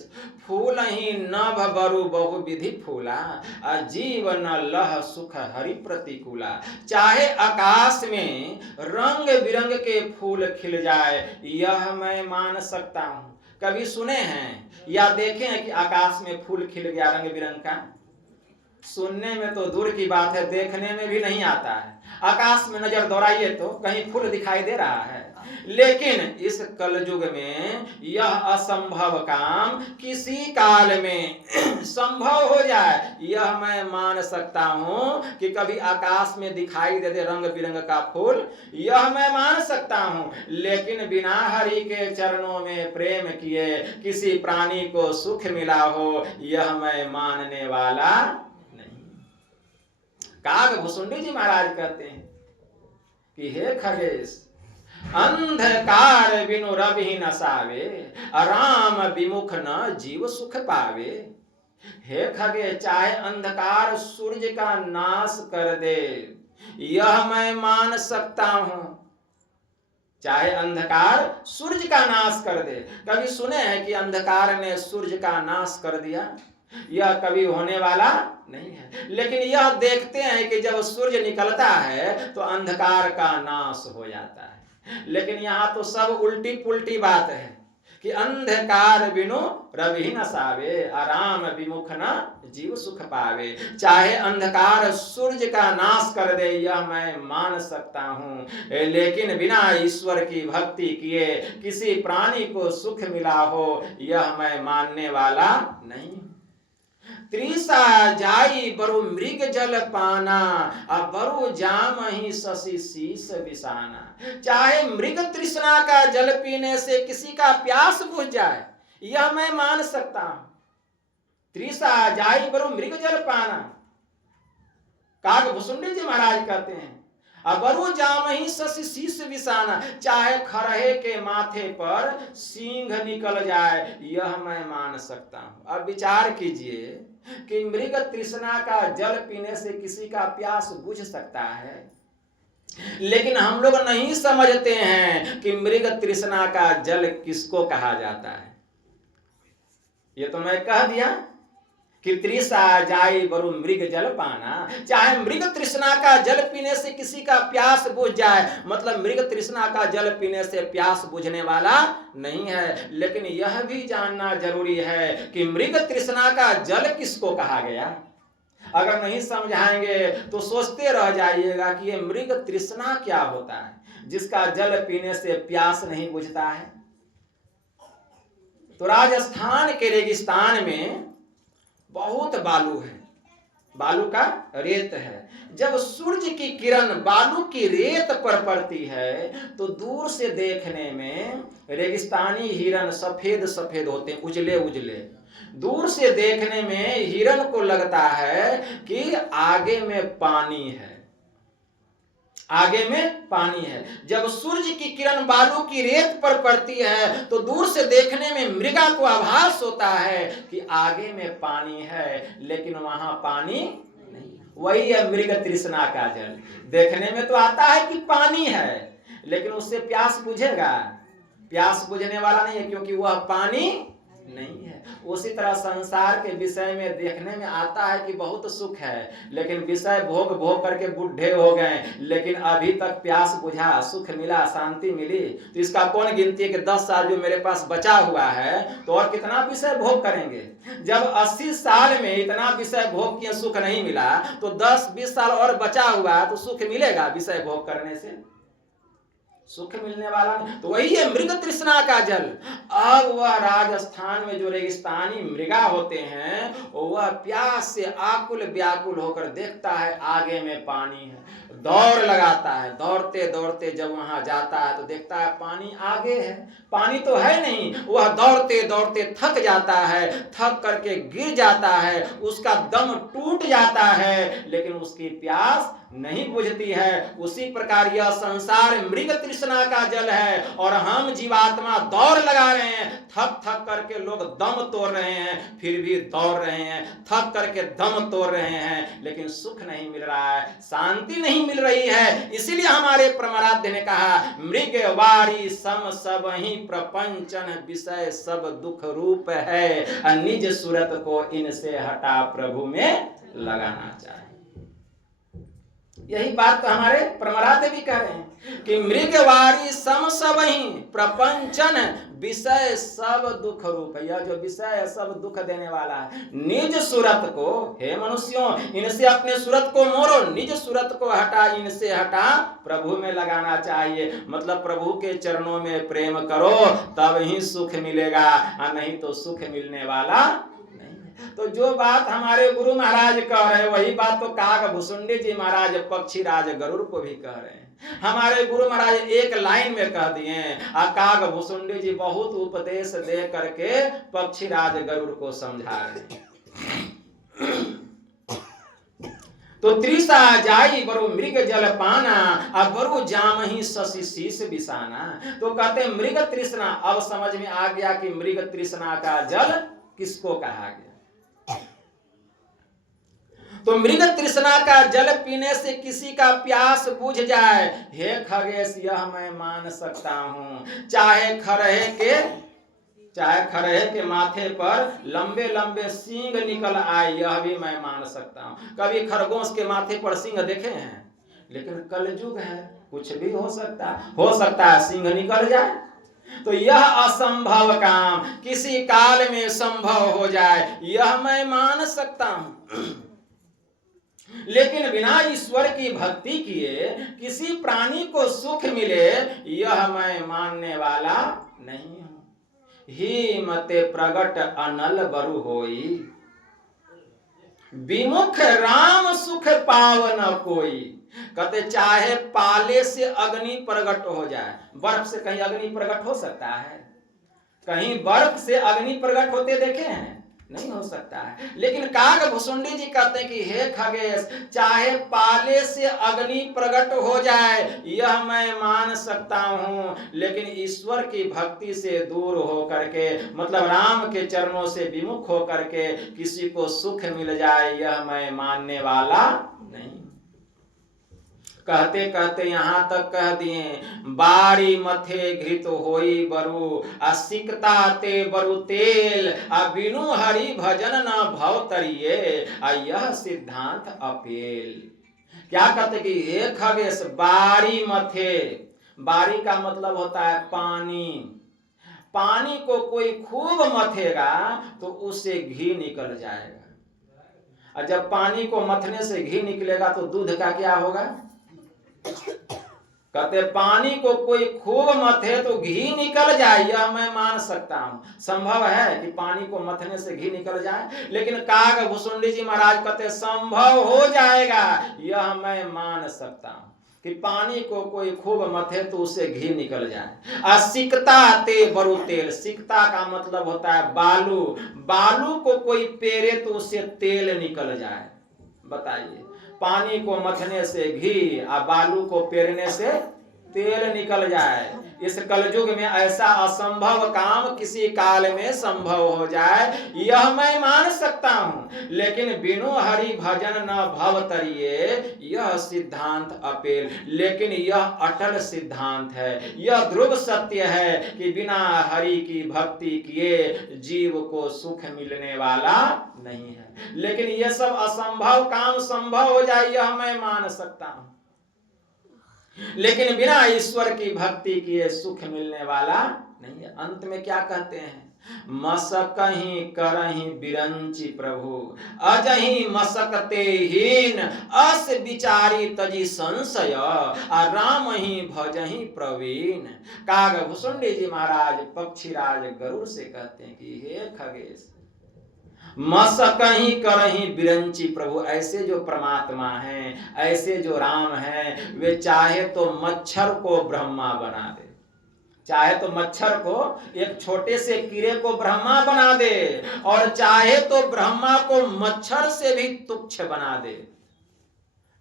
फूल ही नभ बरु बहुविधि फूला, अजीव न लह सुख हरि प्रतिकूला। चाहे आकाश में रंग बिरंग के फूल खिल जाए, यह मैं मान सकता हूं। कभी सुने हैं या देखे हैं कि आकाश में फूल खिल गया रंग बिरंग का? सुनने में तो दूर की बात है, देखने में भी नहीं आता है। आकाश में नजर दौड़ाइए तो कहीं फूल दिखाई दे रहा है। लेकिन इस कलयुग में यह असंभव काम किसी काल में संभव हो जाए, यह मैं मान सकता हूं कि कभी आकाश में दिखाई दे दे रंग बिरंग का फूल, यह मैं मान सकता हूं। लेकिन बिना हरि के चरणों में प्रेम किए किसी प्राणी को सुख मिला हो, यह मैं मानने वाला नहीं। काकभुसुंडी जी महाराज कहते हैं कि हे खगेश, अंधकार बिनु रवि न सावे, राम विमुख न जीव सुख पावे। हे खगे, चाहे अंधकार सूर्य का नाश कर दे, यह मैं मान सकता हूं। चाहे अंधकार सूर्य का नाश कर दे। कभी सुने हैं कि अंधकार ने सूर्य का नाश कर दिया? यह कभी होने वाला नहीं है। लेकिन यह देखते हैं कि जब सूर्य निकलता है तो अंधकार का नाश हो जाता है। लेकिन यहाँ तो सब उल्टी पुल्टी बात है कि अंधकार बिनु रवि न सावे, राम विमुख न जीव सुख पावे। चाहे अंधकार सूर्य का नाश कर दे, यह मैं मान सकता हूँ, लेकिन बिना ईश्वर की भक्ति किए किसी प्राणी को सुख मिला हो, यह मैं मानने वाला नहीं। त्रिसा जाई बरु मृग जल पाना, बरु जाम ही शशि शीस बिसाना। चाहे मृग तृष्णा का जल पीने से किसी का प्यास बुझ जाए, यह मैं मान सकता हूं। त्रिसा जाई बरु मृग जल पाना। काकभुसुंडी जी महाराज कहते हैं, अबरु जाम ही शशि शीस बिसाना। चाहे खरहे के माथे पर सींग निकल जाए, यह मैं मान सकता हूं। अब विचार कीजिए कि मृग तृष्णा का जल पीने से किसी का प्यास बुझ सकता है? लेकिन हम लोग नहीं समझते हैं कि मृग तृष्णा का जल किसको कहा जाता है। ये तो मैं कह दिया कि तृषा जाई बरु मृग जल पाना। चाहे मृग तृष्णा का जल पीने से किसी का प्यास बुझ जाए, मतलब मृग तृष्णा का जल पीने से प्यास बुझने वाला नहीं है। लेकिन यह भी जानना जरूरी है कि मृग तृष्णा का जल किसको कहा गया। अगर नहीं समझाएंगे तो सोचते रह जाइएगा कि ये मृग तृष्णा क्या होता है, जिसका जल पीने से प्यास नहीं बुझता है। तो राजस्थान के रेगिस्तान में बहुत बालू है, बालू का रेत है। जब सूरज की किरण बालू की रेत पर पड़ती है तो दूर से देखने में रेगिस्तानी हिरन सफेद सफेद होते हैं, उजले उजले। दूर से देखने में हिरन को लगता है कि आगे में पानी है, आगे में पानी है। जब सूर्य की किरण बालू की रेत पर पड़ती है तो दूर से देखने में मृगा को आभास होता है कि आगे में पानी है, लेकिन वहां पानी नहीं। वही है मृग तृष्णा का जल। देखने में तो आता है कि पानी है, लेकिन उससे प्यास बुझेगा? प्यास बुझने वाला नहीं है, क्योंकि वह पानी नहीं है। उसी तरह संसार के विषय में देखने में आता है कि बहुत सुख है, लेकिन विषय भोग भोग करके बुढ़े हो गए, लेकिन अभी तक प्यास बुझा, सुख मिला, शांति मिली, तो इसका कौन गिनती है कि 10 साल जो मेरे पास बचा हुआ है तो और कितना विषय भोग करेंगे। जब 80 साल में इतना विषय भोग किए सुख नहीं मिला तो 10-20 साल और बचा हुआ तो सुख मिलेगा विषय भोग करने से? सुख मिलने वाला नहीं। तो वही है मृग तृष्णा का जल। अब वह राजस्थान में जो रेगिस्तानी मृगा होते हैं वह प्यास से आकुल व्याकुल होकर देखता है आगे में पानी है, दौड़ लगाता है। दौड़ते दौड़ते जब वहां जाता है तो देखता है पानी आगे है, पानी तो है नहीं। वह दौड़ते दौड़ते थक जाता है, थक करके गिर जाता है, उसका दम टूट जाता है, लेकिन उसकी प्यास नहीं बुझती है। उसी प्रकार यह संसार मृग तृष्णा का जल है और हम जीवात्मा दौड़ लगा रहे हैं, थक थक करके लोग दम तोड़ रहे हैं, फिर भी दौड़ रहे हैं, थक करके दम तोड़ रहे हैं, लेकिन सुख नहीं मिल रहा है, शांति नहीं मिल रही है। इसीलिए हमारे परमाराध्य ने कहा मृग वारी सम सब ही प्रपंचन विषय सब दुख रूप है, निज सूरत को इनसे हटा प्रभु में लगाना चाहिए। यही बात तो हमारे परमाराध्य भी कह रहे हैं कि मृगवारी सम सब ही प्रपंचन विषय सब दुख रूप है। यह जो विषय है सब दुख देने वाला है। निज सूरत को, हे मनुष्यों, इनसे अपने सूरत को मोड़ो, निज सूरत को हटा, इनसे हटा प्रभु में लगाना चाहिए। मतलब प्रभु के चरणों में प्रेम करो तब ही सुख मिलेगा, नहीं तो सुख मिलने वाला। तो जो बात हमारे गुरु महाराज कह रहे हैं वही बात तो काग भुसुंडी जी महाराज पक्षीराज गरुड़ को भी कह रहे हैं। हमारे गुरु महाराज एक लाइन में कह दिए, काग भुसुंडी जी बहुत उपदेश दे करके पक्षीराज गरुड़ को समझा रहे हैं। तो तृषा जाई बरु मृग जल पाना, अब बरु जाम ही शशि शीश बिसाना। तो कहते मृग तृष्णा। अब समझ में आ गया कि मृग तृष्णा का जल किसको कहा गया। तो मृग तृष्णा का जल पीने से किसी का प्यास बुझ जाए, हे खगेश यह मैं मान सकता हूं। चाहे खरहे के माथे पर लंबे लंबे सींग निकल आए, यह भी मैं मान सकता हूं। कभी खरगोश के माथे पर सींग देखे हैं? लेकिन कलयुग है, कुछ भी हो सकता है सींग निकल जाए। तो यह असंभव काम किसी काल में संभव हो जाए, यह मैं मान सकता हूं। लेकिन बिना ईश्वर की भक्ति किए किसी प्राणी को सुख मिले, यह मैं मानने वाला नहीं हूं। ही मते प्रगट अनल बरु होई, विमुख राम सुख पावन कोई। कहते चाहे पाले से अग्नि प्रकट हो जाए, बर्फ से कहीं अग्नि प्रकट हो सकता है? कहीं बर्फ से अग्नि प्रकट होते देखे हैं? नहीं हो सकता है। लेकिन काग भुसुंडी जी कहते हैं कि हे खगेश, चाहे पाले से अग्नि प्रकट हो जाए यह मैं मान सकता हूं, लेकिन ईश्वर की भक्ति से दूर हो करके, मतलब राम के चरणों से विमुख हो करके किसी को सुख मिल जाए, यह मैं मानने वाला नहीं। कहते कहते यहाँ तक कह दिए, बारी मथे घृत होई बरु, आ सिकता ते बरु तेल, आ बिनु हरि भजन न भव तरिए, आ यह सिद्धांत अपेल। क्या कहते कि हे खगेश, बारी मथे, बारी का मतलब होता है पानी। पानी को कोई खूब मथेगा तो उससे घी निकल जाएगा, और जब पानी को मथने से घी निकलेगा तो दूध का क्या होगा? कहते पानी को कोई खूब मथे तो घी निकल जाए, यह मैं मान सकता हूं। संभव है कि पानी को मथने से घी निकल जाए, लेकिन काग भुसुंडी जी महाराज कहते संभव हो जाएगा, यह मैं मान सकता हूं कि पानी को कोई खूब मथे तो उससे घी निकल जाए। असिकता ते बरु तेल, सिकता का मतलब होता है बालू, बालू को कोई पेरे तो उससे तेल निकल जाए। बताइए, पानी को मथने से घी और बालू को पेरने से तेल निकल जाए। इस कलयुग में ऐसा असंभव काम किसी काल में संभव हो जाए, यह मैं मान सकता हूं, लेकिन बिनु हरि भजन न भव तरिए, यह सिद्धांत अपेल। लेकिन यह अटल सिद्धांत है, यह ध्रुव सत्य है कि बिना हरि की भक्ति किए जीव को सुख मिलने वाला नहीं है। लेकिन यह सब असंभव काम संभव हो जाए, यह मैं मान सकता हूं, लेकिन बिना ईश्वर की भक्ति किए सुख मिलने वाला नहीं है। अंत में क्या कहते हैं? मसकहि करहि बिरंचि प्रभु, अजहि मसकते हीन, अस विचारी तजी संशय, आ राम ही भजहि प्रवीण। काग भुसुंडी जी महाराज पक्षीराज गरुड़ से कहते हैं कि हे खगेश, मसकहि करहि बिरंचि प्रभु, ऐसे जो परमात्मा हैं, ऐसे जो राम हैं, वे चाहे तो मच्छर को ब्रह्मा बना दे, चाहे तो मच्छर को, एक छोटे से कीड़े को ब्रह्मा बना दे, और चाहे तो ब्रह्मा को मच्छर से भी तुच्छ बना दे।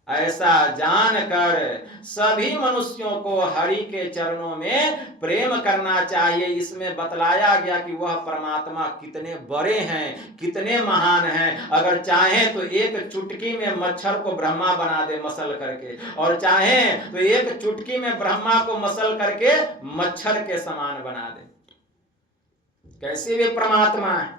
ऐसा जानकर सभी मनुष्यों को हरि के चरणों में प्रेम करना चाहिए। इसमें बतलाया गया कि वह परमात्मा कितने बड़े हैं, कितने महान हैं। अगर चाहें तो एक चुटकी में मच्छर को ब्रह्मा बना दे मसल करके, और चाहें तो एक चुटकी में ब्रह्मा को मसल करके मच्छर के समान बना दे। कैसे वे परमात्मा है?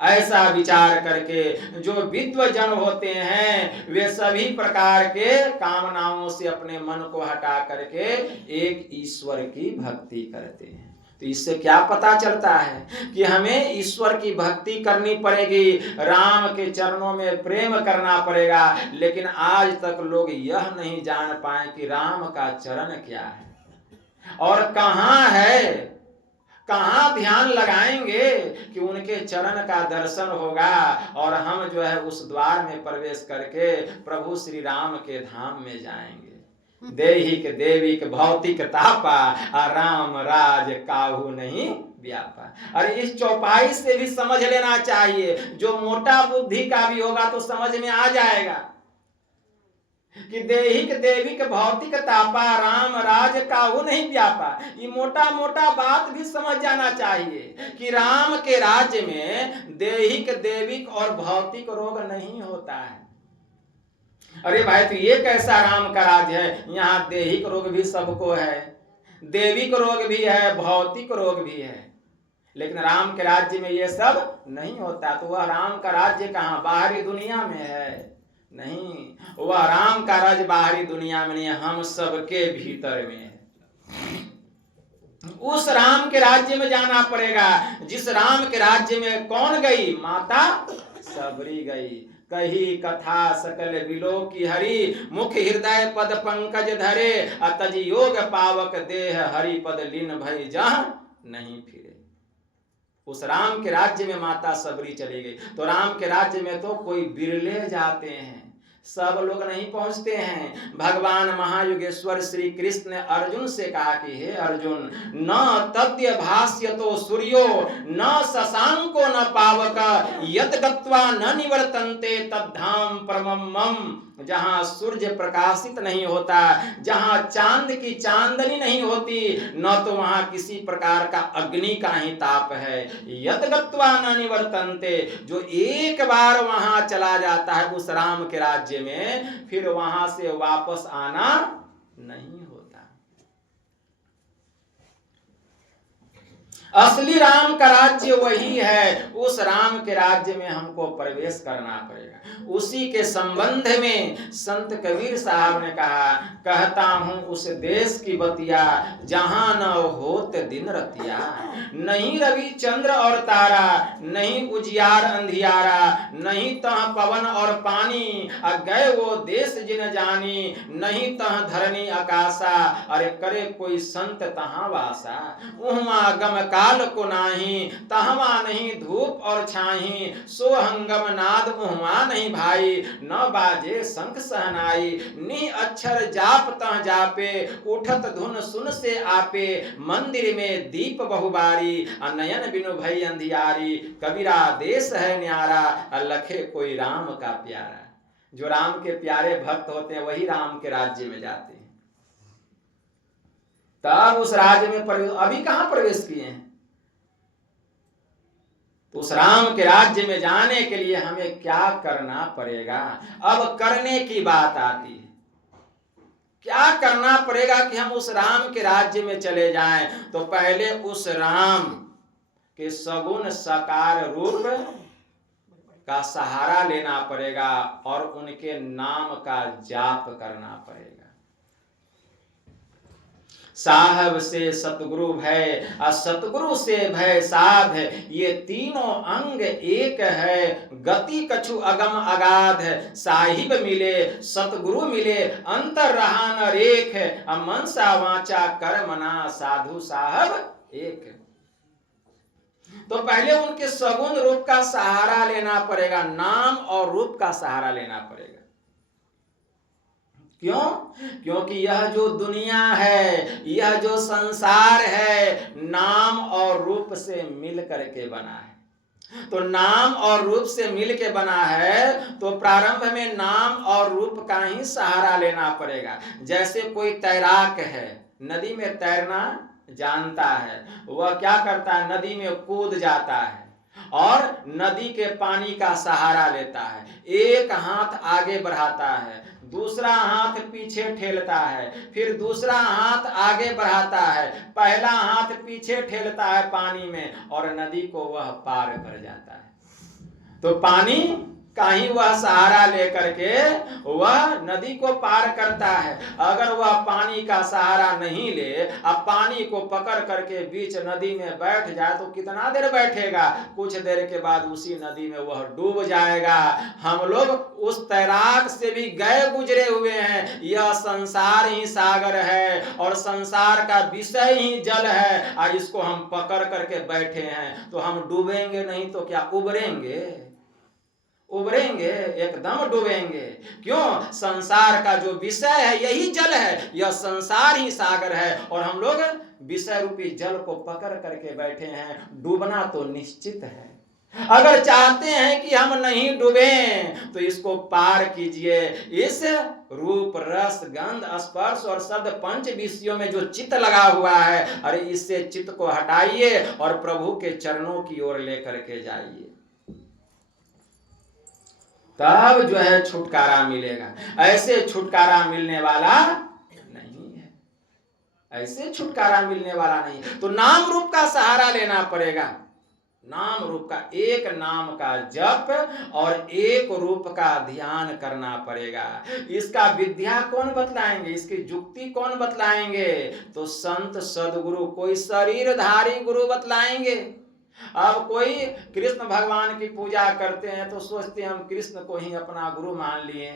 ऐसा विचार करके जो विद्वजन होते हैं, वे सभी प्रकार के कामनाओं से अपने मन को हटा करके एक ईश्वर की भक्ति करते हैं। तो इससे क्या पता चलता है कि हमें ईश्वर की भक्ति करनी पड़ेगी, राम के चरणों में प्रेम करना पड़ेगा। लेकिन आज तक लोग यह नहीं जान पाए कि राम का चरण क्या है और कहाँ है, कहाँ ध्यान लगाएंगे कि उनके चरण का दर्शन होगा और हम जो है उस द्वार में प्रवेश करके प्रभु श्री राम के धाम में जाएंगे। देहिक देविक भौतिक तापा, राम राज काहू नहीं व्यापा। अरे इस चौपाई से भी समझ लेना चाहिए, जो मोटा बुद्धि का भी होगा तो समझ में आ जाएगा कि देहिक देविक भौतिक तापा, राम राज काहू नहीं व्यापा। ये मोटा मोटा बात भी समझ जाना चाहिए कि राम के राज्य में देहिक देविक और भौतिक रोग नहीं होता है। अरे भाई, तो ये कैसा राम का राज्य है? यहाँ देहिक रोग भी सबको है, देविक रोग भी है, भौतिक रोग भी है, लेकिन राम के राज्य में ये सब नहीं होता। तो वह राम का राज्य कहाँ? बाहरी दुनिया में है? नहीं, वह राम का राज्य बाहरी दुनिया में नहीं है, हम सबके भीतर में है। उस राम के राज्य में जाना पड़ेगा जिस राम के राज्य में कौन गई? माता सबरी गई। कही कथा सकल विलो की हरि, मुख हृदय पद पंकज धरे, अतज योग पावक देह हरि पद लीन भई जहाँ नहीं फिरे। उस राम के राज्य में माता सबरी चली गई। तो राम के राज्य में तो कोई बिरले जाते हैं, सब लोग नहीं पहुंचते हैं। भगवान महायुगेश्वर श्री कृष्ण ने अर्जुन से कहा कि हे अर्जुन, न तद्य भास्यतो सूर्यो न शशांको न पावक, यत गत्वा न निवर्तन्ते तद्धाम परमं मम। जहां सूर्य प्रकाशित नहीं होता, जहां चांद की चांदनी नहीं होती, न तो वहां किसी प्रकार का अग्नि का ही ताप है। यत गत्वा न निवर्तन्ते, जो एक बार वहां चला जाता है उस राम के राज्य राज्य में, फिर वहां से वापस आना नहीं होता। असली राम का राज्य वही है, उस राम के राज्य में हमको प्रवेश करना पड़ेगा। उसी के संबंध में संत कबीर साहब ने कहा, कहता हूं उस देश की बतिया जहां न होत दिन रतिया, नहीं रवि चंद्र और तारा, नहीं उजियार अंधियारा, नहीं तह पवन और पानी, गए वो देश जिन जानी, नहीं तह धरनी आकाशा, अरे करे कोई संत तहां वासा, उहमा गम काल को नाही, तहवा नहीं धूप और छाही, सो हंगम नाद उहमा नहीं भाई, न बाजे शंख सहनाई, नी अक्षर जाप तह जापे, उठत धुन सुन से आपे, मंदिर में दीप बहुबारी, नयन बिनु भई अंधियारी, कबीरा देश है न्यारा, लखे कोई राम का प्यारा। जो राम के प्यारे भक्त होते हैं वही राम के राज्य में जाते हैं। तब उस राज्य में प्रवेश, अभी कहां प्रवेश किए हैं? तो उस राम के राज्य में जाने के लिए हमें क्या करना पड़ेगा? अब करने की बात आती है। क्या करना पड़ेगा कि हम उस राम के राज्य में चले जाएं? तो पहले उस राम के सगुण साकार रूप का सहारा लेना पड़ेगा और उनके नाम का जाप करना पड़ेगा। साहब से सतगुरु भय, सतगुरु से भय साध, ये तीनों अंग एक है, गति कछु अगम अगाध, साहिब मिले सतगुरु मिले, अंतर रहा न रेख, मनसा वाचा कर्मना, साधु साहब एक। तो पहले उनके सगुण रूप का सहारा लेना पड़ेगा, नाम और रूप का सहारा लेना पड़ेगा। क्यों? क्योंकि यह जो दुनिया है, यह जो संसार है, नाम और रूप से मिल करके बना है। तो नाम और रूप से मिल के बना है, तो प्रारंभ में नाम और रूप का ही सहारा लेना पड़ेगा। जैसे कोई तैराक है, नदी में तैरना जानता है, वह क्या करता है? नदी में कूद जाता है और नदी के पानी का सहारा लेता है। एक हाथ आगे बढ़ाता है, दूसरा हाथ पीछे ठेलता है, फिर दूसरा हाथ आगे बढ़ाता है, पहला हाथ पीछे ठेलता है पानी में और नदी को वह पार कर जाता है। तो पानी का ही वह सहारा लेकर के वह नदी को पार करता है। अगर वह पानी का सहारा नहीं ले, अब पानी को पकड़ करके बीच नदी में बैठ जाए तो कितना देर बैठेगा? कुछ देर के बाद उसी नदी में वह डूब जाएगा। हम लोग उस तैराक से भी गए गुजरे हुए हैं। यह संसार ही सागर है और संसार का विषय ही जल है, और इसको हम पकड़ करके बैठे हैं, तो हम डूबेंगे नहीं तो क्या उबरेंगे? उबरेंगे, एकदम डूबेंगे। क्यों? संसार का जो विषय है यही जल है, यह संसार ही सागर है और हम लोग विषय रूपी जल को पकड़ करके बैठे हैं। डूबना तो निश्चित है। अगर चाहते हैं कि हम नहीं डूबें तो इसको पार कीजिए। इस रूप रस गंध स्पर्श और शब्द पंच विषयों में जो चित्त लगा हुआ है, अरे इससे चित्त को हटाइए और प्रभु के चरणों की ओर लेकर के जाइए, तब जो है छुटकारा मिलेगा। ऐसे छुटकारा मिलने वाला नहीं है, ऐसे छुटकारा मिलने वाला नहीं। तो नाम रूप का सहारा लेना पड़ेगा। नाम रूप का, एक नाम का जप और एक रूप का ध्यान करना पड़ेगा। इसका विद्या कौन बतलाएंगे? इसकी जुक्ति कौन बतलाएंगे? तो संत सदगुरु, कोई शरीरधारी गुरु बतलाएंगे। अब कोई कृष्ण भगवान की पूजा करते हैं तो सोचते हैं हम कृष्ण को ही अपना गुरु मान लिए।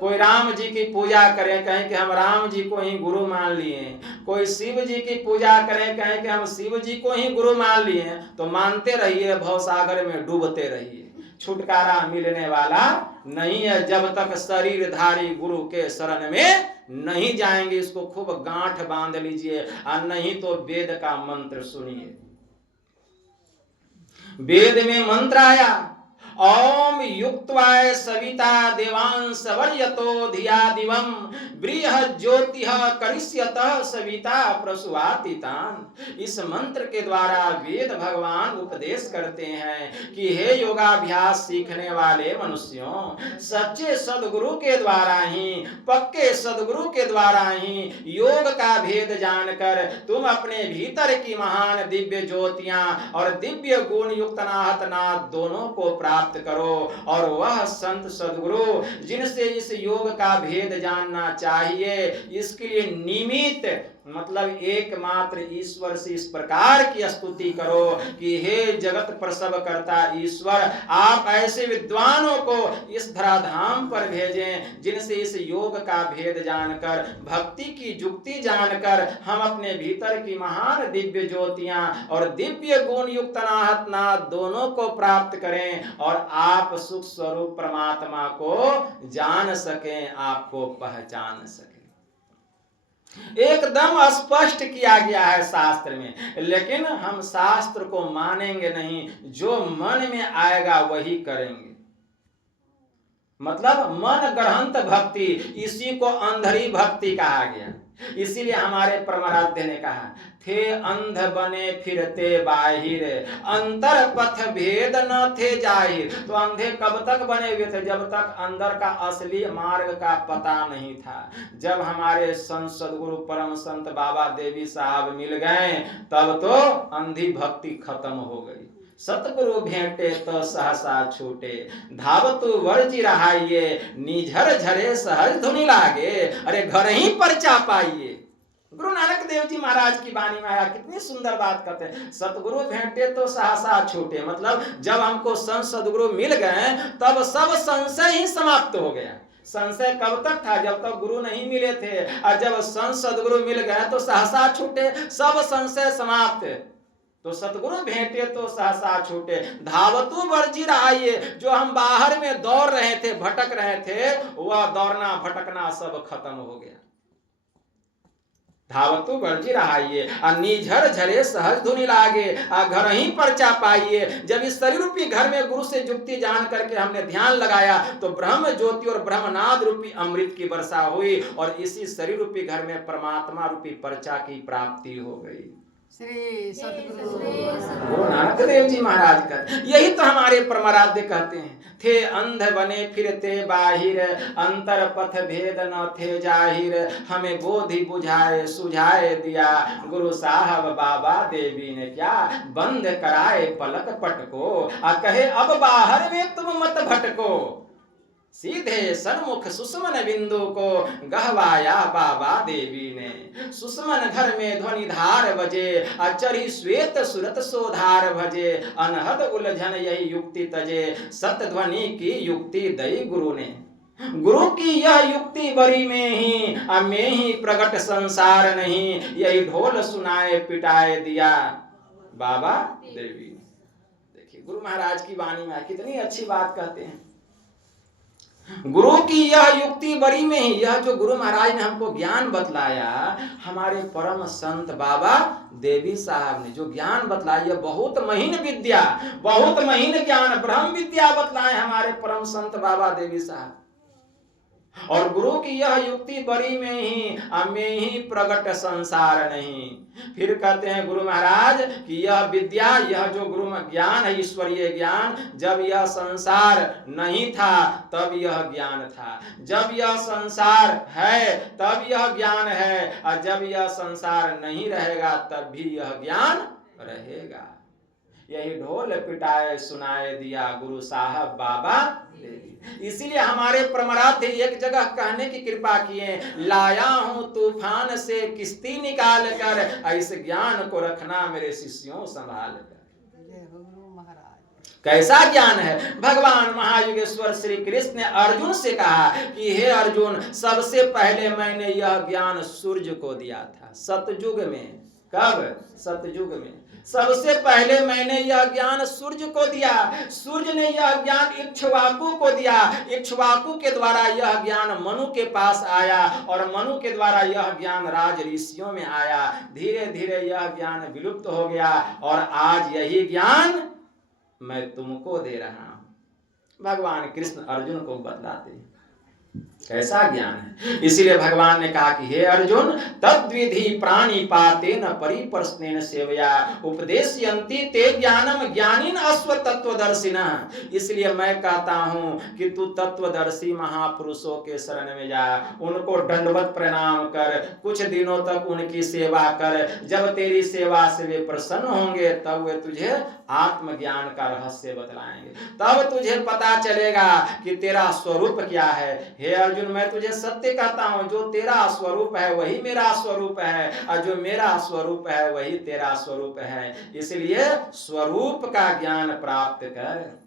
कोई राम जी की पूजा करें, कहें कि हम राम जी को ही गुरु मान लिए। कोई शिव जी की पूजा करें, कहें कि हम शिव जी को ही गुरु मान लिए। तो मानते रहिए, भवसागर में डूबते रहिए, छुटकारा मिलने वाला नहीं है जब तक शरीरधारी गुरु के शरण में नहीं जाएंगे। इसको खूब गांठ बांध लीजिए, और नहीं तो वेद का मंत्र सुनिए। वेद में मंत्र आया ओम युक्त्वा सविता देवांस वर्यतो धिया दिवम बृहज्योतिः करिष्यतः सविता प्रसूवातितान्। इस मंत्र के द्वारा वेद भगवान उपदेश करते हैं कि हे योगाभ्यास सीखने वाले मनुष्यों, सच्चे सदगुरु के द्वारा ही, पक्के सदगुरु के द्वारा ही योग का भेद जानकर तुम अपने भीतर की महान दिव्य ज्योतियां और दिव्य गुण युक्त नाथ दोनों को प्राप्त करो। और वह संत सदगुरु जिनसे इस योग का भेद जानना चाहिए, इसके लिए निमित्त मतलब एकमात्र ईश्वर से इस प्रकार की स्तुति करो कि हे जगत प्रसव करता ईश्वर, आप ऐसे विद्वानों को इस धराधाम पर भेजें जिनसे इस योग का भेद जानकर, भक्ति की जुक्ति जानकर हम अपने भीतर की महान दिव्य ज्योतियां और दिव्य गुण युक्त नाथ दोनों को प्राप्त करें और आप सुख स्वरूप परमात्मा को जान सकें, आपको पहचान सकें। एकदम स्पष्ट किया गया है शास्त्र में, लेकिन हम शास्त्र को मानेंगे नहीं, जो मन में आएगा वही करेंगे। मतलब मन ग्रहंत भक्ति, इसी को अंधरी भक्ति कहा गया। इसीलिए हमारे परमाराध्य ने कहा, थे अंध बने फिरते बाहिर, अंतर पथ भेद न थे जाहिर। तो अंधे कब तक बने हुए थे? जब तक अंदर का असली मार्ग का पता नहीं था। जब हमारे संत सदगुरु परम संत बाबा देवी साहब मिल गए, तब तो अंधी भक्ति खत्म हो गई। सतगुरु भेंटे तो सहसा छूटे, धावतु वर्जी रहाइए, निझर झरे सहज धुनि लागे, अरे घर ही परचा पाइए। गुरु नानक देव जी महाराज की वाणी में आया, कितनी सुंदर बात कहते हैं, सतगुरु भेंटे तो सहसा छूटे। मतलब जब हमको संत सदगुरु मिल गए तब सब संशय ही समाप्त हो गया। संशय कब तक था? जब तक गुरु नहीं मिले थे। और जब संत सदगुरु मिल गए तो सहसा छूटे, सब संशय समाप्त। तो सतगुरु भेंटे तो सहसा छूटे, धावतु वर्जी रहाइए। जो हम बाहर में दौड़ रहे थे, भटक रहे थे, वह दौड़ना भटकना सब खत्म हो गया। धावतु वर्जी रहाइए, निझर झरे सहज धुनि लागे, घर ही परचा पाइए। जब इस शरीर रूपी घर में गुरु से जुक्ति जान करके हमने ध्यान लगाया तो ब्रह्म ज्योति और ब्रह्मनाद रूपी अमृत की वर्षा हुई और इसी शरीर रूपी घर में परमात्मा रूपी परचा की प्राप्ति हो गई। श्री सतगुरु गुरु नानक देव जी महाराज का यही तो हमारे परमाराध्य कहते हैं, थे अंध बने फिरते बाहिर, अंतर पथ भेद न थे जाहिर, हमें बोधि बुझाए सुझाए दिया गुरु साहब बाबा देवी ने, क्या बंद कराए पलक पटको, कहे अब बाहर में तुम मत भटको, सीधे सन्मुख सुषमन बिंदु को गहवाया बाबा देवी ने। सुषमन घर में ध्वनि धार बजे, चढ़ी श्वेत सुरत सोधार भजे, अनहद उलझन यही युक्ति तजे, सत ध्वनि की युक्ति दई गुरु ने। गुरु की यह युक्ति बरी में ही प्रगट संसार नहीं, यही ढोल सुनाए पिटाए दिया बाबा देवी। देखिए गुरु महाराज की वाणी में कितनी अच्छी बात कहते हैं। गुरु की यह युक्ति बरी में ही, यह जो गुरु महाराज ने हमको ज्ञान बतलाया, हमारे परम संत बाबा देवी साहब ने जो ज्ञान बतलाया, बहुत महीन विद्या, बहुत महीन ज्ञान, ब्रह्म विद्या बतलाए हमारे परम संत बाबा देवी साहब। और गुरु की यह युक्ति बरी में ही प्रगट संसार नहीं। फिर कहते हैं गुरु महाराज कि यह विद्या, यह जो गुरु ज्ञान है, ईश्वरीय ज्ञान, जब यह संसार नहीं था तब यह ज्ञान था, जब यह संसार है तब यह ज्ञान है, और जब यह संसार नहीं रहेगा तब भी यह ज्ञान रहेगा। यही ढोल पिटाए सुनाए दिया गुरु साहब बाबा देवी। इसीलिए हमारे परमाराध्य एक जगह कहने की कृपा किए, लाया हूं तूफान से किश्ती निकाल कर, इस ज्ञान को रखना मेरे शिष्यों संभाल कर। कैसा ज्ञान है? भगवान महायुगेश्वर श्री कृष्ण ने अर्जुन से कहा कि हे अर्जुन, सबसे पहले मैंने यह ज्ञान सूर्य को दिया था सतयुग में। कब? सतयुग में। सबसे पहले मैंने यह ज्ञान सूर्य को दिया, सूर्य ने यह ज्ञान इक्ष्वाकु को दिया, इक्ष्वाकु के द्वारा यह ज्ञान मनु के पास आया, और मनु के द्वारा यह ज्ञान राज ऋषियों में आया। धीरे धीरे यह ज्ञान विलुप्त हो गया और आज यही ज्ञान मैं तुमको दे रहा हूं। भगवान कृष्ण अर्जुन को बतलाते हैं कैसा ज्ञान है। इसीलिए भगवान ने कहा कि हे अर्जुन, तद्विधि प्राणिपातेन परिप्रश्नेन सेवया उपदेशयन्ति ते ज्ञानम ज्ञानिन अस्वतत्वदर्शिनः। इसलिए मैं कहता हूं कि तू तत्वदर्शी महापुरुषों के शरण में जा, उनको दंडवत प्रणाम कर, कुछ दिनों तक उनकी सेवा कर। जब तेरी सेवा से वे प्रसन्न होंगे तब वे तुझे आत्मज्ञान का रहस्य बतलाएंगे, तब तुझे पता चलेगा कि तेरा स्वरूप क्या है। हे अर्जुन, मैं तुझे सत्य कहता हूं, जो तेरा स्वरूप है वही मेरा स्वरूप है, और जो मेरा स्वरूप है वही तेरा स्वरूप है। इसलिए स्वरूप का ज्ञान प्राप्त कर।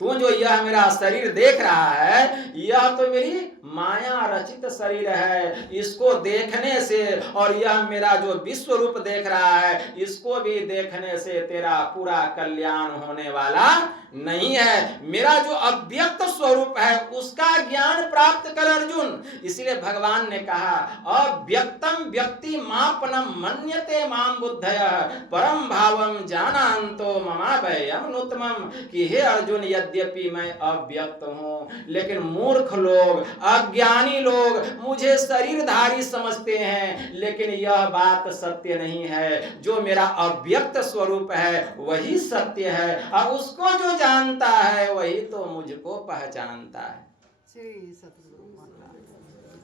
तू जो यह मेरा शरीर देख रहा है, यह तो मेरी माया रचित शरीर है। इसको देखने से और यह मेरा जो विश्व रूप देख रहा है, इसको भी देखने से तेरा पूरा कल्याण होने वाला नहीं है। मेरा जो अव्यक्त स्वरूप है उसका ज्ञान प्राप्त कर अर्जुन। इसलिए भगवान ने कहा अव्यक्तम व्यक्ति मापनम मन्यते माम बुद्धयः परम भावम जानान्तो ममाभयम नुतमम। कि हे अर्जुन, यद्यपि मैं अव्यक्त हूं, लेकिन मूर्ख लोग, अज्ञानी लोग मुझे शरीरधारी समझते हैं, लेकिन यह बात सत्य नहीं है। जो मेरा अव्यक्त स्वरूप है वही सत्य है, और उसको जो जानता है वही तो मुझको पहचानता है। श्री सतगुरु महाराज।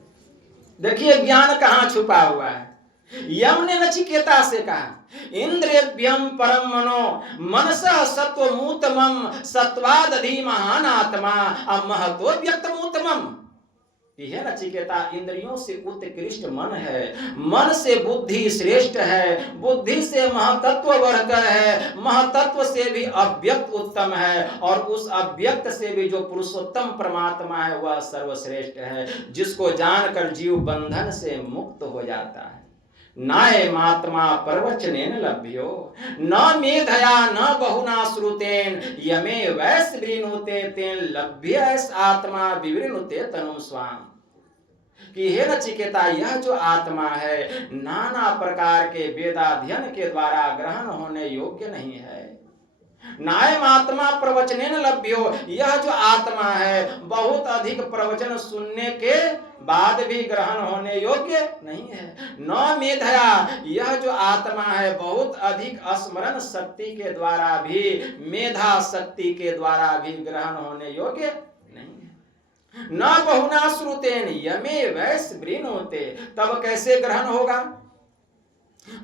देखिए ज्ञान कहां छुपा हुआ है। यम ने नचिकेता से कहा इंद्रियभ्यम परम मनो मनसः सत्वमूतमम सत्वादधि महान आत्मा अमहतो व्यक्तमूतमम। यह नचिकेता, इंद्रियों से उत्कृष्ट मन है, मन से बुद्धि श्रेष्ठ है, बुद्धि से महतत्व बढ़कर है, महतत्व से भी अव्यक्त उत्तम है, और उस अव्यक्त से भी जो पुरुषोत्तम परमात्मा है वह सर्वश्रेष्ठ है, जिसको जानकर जीव बंधन से मुक्त हो जाता है। नायमात्मा प्रवचनेन लभ्यो न मेधया न बहुना श्रुतेन यमे वैस वृणुते तेन लभ्यस आत्मा विवृणुते तनुम स्वाम। कि हे नचिकेता, यह जो आत्मा है नाना प्रकार के वेदाध्ययन के द्वारा ग्रहण होने योग्य नहीं है। नायमात्मा प्रवचनेन लभ्यो, यह जो आत्मा है बहुत अधिक प्रवचन सुनने के बाद भी ग्रहण होने योग्य नहीं है। न मेधया, यह जो आत्मा है बहुत अधिक स्मरण शक्ति के द्वारा भी, मेधा शक्ति के द्वारा भी ग्रहण होने योग्य नहीं है। न बहुना श्रुतेन यमे वैस वृणुते, तब कैसे ग्रहण होगा?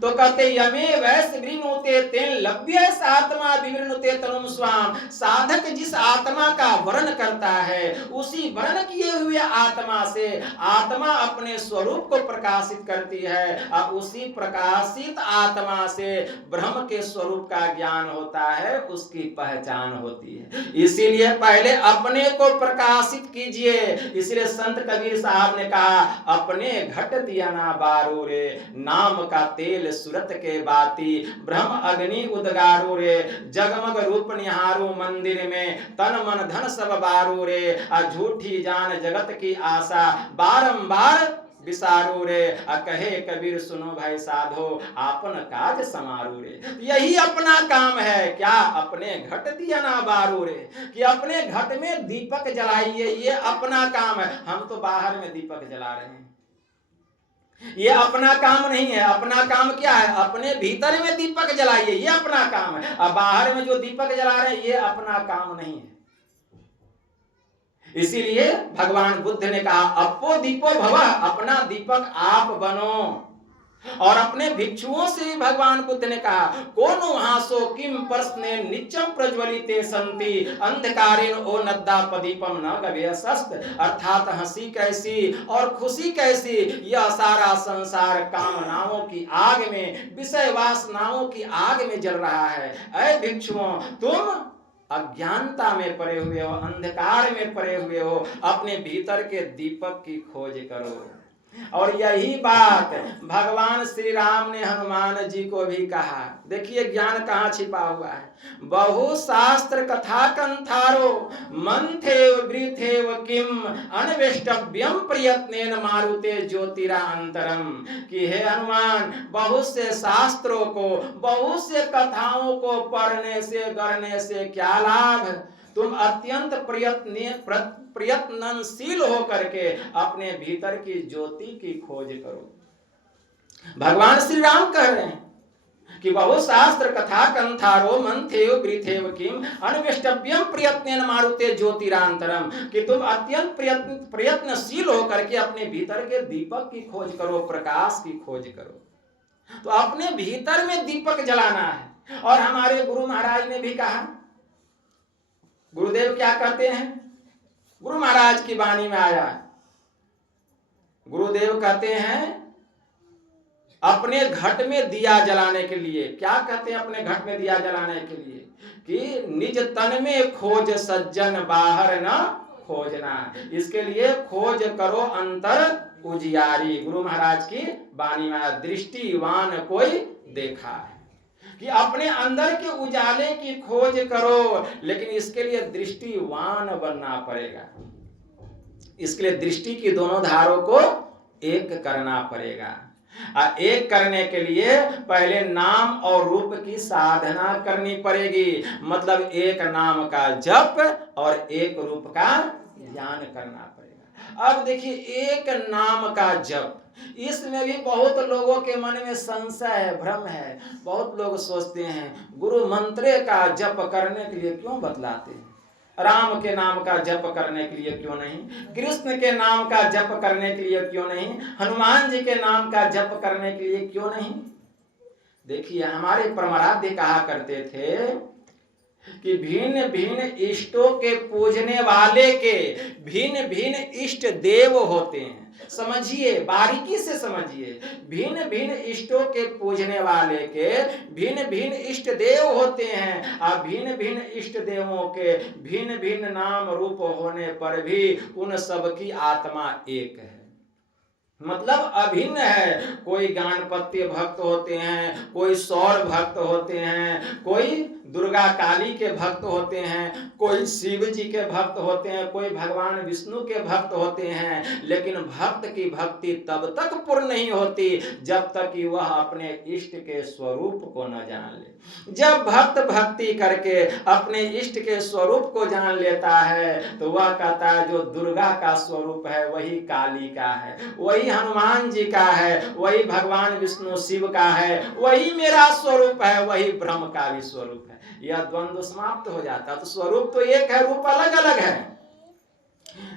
तो कहते यमे वैस वृणुते तेन लभ्यस आत्मा विवृणुते तनुम स्वाम। साधक जिस आत्मा का वर्ण करता है, उसी वर्ण किए हुए आत्मा से आत्मा अपने स्वरूप को प्रकाशित करती है, और उसी प्रकाशित आत्मा से ब्रह्म के स्वरूप का ज्ञान होता है, उसकी पहचान होती है। इसीलिए पहले अपने को प्रकाशित कीजिए। इसलिए संत कबीर साहब ने कहा अपने घट दिया ना बारू रे, नाम का तेल सूरत के बाती, ब्रह्म अग्नि उदगारो रे, जगमग रूप निहारो मंदिर में, तन मन धन सब बारो रे, झूठी जान जगत की आशा बारंबार विसारो रे। कहे कबीर सुनो भाई साधो आपन काज समारो रे। यही अपना काम है। क्या? अपने घट दिया ना बारो रे, कि अपने घट में दीपक जलाइए, ये अपना काम है। हम तो बाहर में दीपक जला रहे हैं, ये अपना काम नहीं है। अपना काम क्या है? अपने भीतर में दीपक जलाइए, ये अपना काम है। अब बाहर में जो दीपक जला रहे हैं ये अपना काम नहीं है। इसीलिए भगवान बुद्ध ने कहा अपो दीपो भव, अपना दीपक आप बनो। और अपने भिक्षुओं से भी भगवान बुद्ध ने कहा कोनो हासो किम प्रश्ने नित्यम प्रज्वलिते संति अंधकारेण ओ नद्दा पदीपम न गवेशस्त। अर्थात हंसी कैसी और खुशी कैसी, यह सारा संसार कामनाओं की आग में, विषय वासनाओं की आग में जल रहा है। ऐ भिक्षुओं, तुम अज्ञानता में पड़े हुए हो, अंधकार में पड़े हुए हो, अपने भीतर के दीपक की खोज करो। और यही बात भगवान श्री राम ने हनुमान जी को भी कहा। देखिए ज्ञान कहाँ छिपा हुआ है। बहु शास्त्र कथा कंथारो मंथेव वृथेव किम अनवेष्टव्यम प्रयत्नेन मारुते ज्योतिरा अंतरम। कि हे हनुमान, बहुत से शास्त्रों को, बहुत से कथाओं को पढ़ने से, गढ़ने से क्या लाभ? तुम अत्यंत प्रयत्नशील होकर के अपने भीतर की ज्योति की खोज करो। भगवान श्री राम कह रहे हैं कि बहु शास्त्र कथा कंथारो मंथेव वृथेव किम अन्वेष्टव्यम प्रयत्नेन मारुते ज्योतिरांतरम, कि तुम अत्यंत प्रयत्नशील होकर के अपने भीतर के दीपक की खोज करो, प्रकाश की खोज करो। तो अपने भीतर में दीपक जलाना है। और हमारे गुरु महाराज ने भी कहा, गुरुदेव क्या कहते हैं, गुरु महाराज की वाणी में आया, गुरुदेव कहते हैं अपने घट में दिया जलाने के लिए, क्या कहते हैं अपने घट में दिया जलाने के लिए, कि निज तन में खोज सज्जन बाहर न खोजना, इसके लिए खोज करो अंतर उजियारी। गुरु महाराज की वाणी में दृष्टिवान कोई देखा है कि अपने अंदर के उजाले की खोज करो, लेकिन इसके लिए दृष्टिवान बनना पड़ेगा। इसके लिए दृष्टि की दोनों धारों को एक करना पड़ेगा। एक करने के लिए पहले नाम और रूप की साधना करनी पड़ेगी, मतलब एक नाम का जप और एक रूप का ध्यान करना पड़ेगा। अब देखिए, एक नाम का जप, इसमें भी बहुत लोगों के मन में संशय है, भ्रम है। बहुत लोग सोचते हैं गुरु मंत्र का जप करने के लिए क्यों बतलाते हैं, राम के नाम का जप करने के लिए क्यों नहीं, कृष्ण के नाम का जप करने के लिए क्यों नहीं, हनुमान जी के नाम का जप करने के लिए क्यों नहीं। देखिए, हमारे परमाराध्य कहा करते थे कि भिन्न भिन्न इष्टों के पूजने वाले के भिन्न भिन्न इष्ट देव होते हैं। समझिए, बारीकी से समझिए, भिन्न भिन्न इष्टों के पूजने वाले के भिन्न भिन्न इष्ट देव होते हैं, और भिन्न भिन्न इष्ट देवों के भिन्न भिन्न नाम रूप होने पर भी उन सब की आत्मा एक है, मतलब अभिन्न है। कोई गणपति भक्त होते हैं, कोई सौर भक्त होते हैं, कोई दुर्गा काली के भक्त होते हैं, कोई शिव जी के भक्त होते हैं, कोई भगवान विष्णु के भक्त होते हैं, लेकिन भक्त की भक्ति तब तक पूर्ण नहीं होती जब तक कि वह अपने इष्ट के स्वरूप को न जान ले। जब भक्त भक्ति करके अपने इष्ट के स्वरूप को जान लेता है तो वह कहता है जो दुर्गा का स्वरूप है वही काली का है, वही हनुमान जी का है, वही भगवान विष्णु शिव का है, वही मेरा स्वरूप है, वही ब्रह्म का भी स्वरूप है। यह द्वंद्व समाप्त हो जाता है। तो स्वरूप तो एक है, रूप अलग अलग है।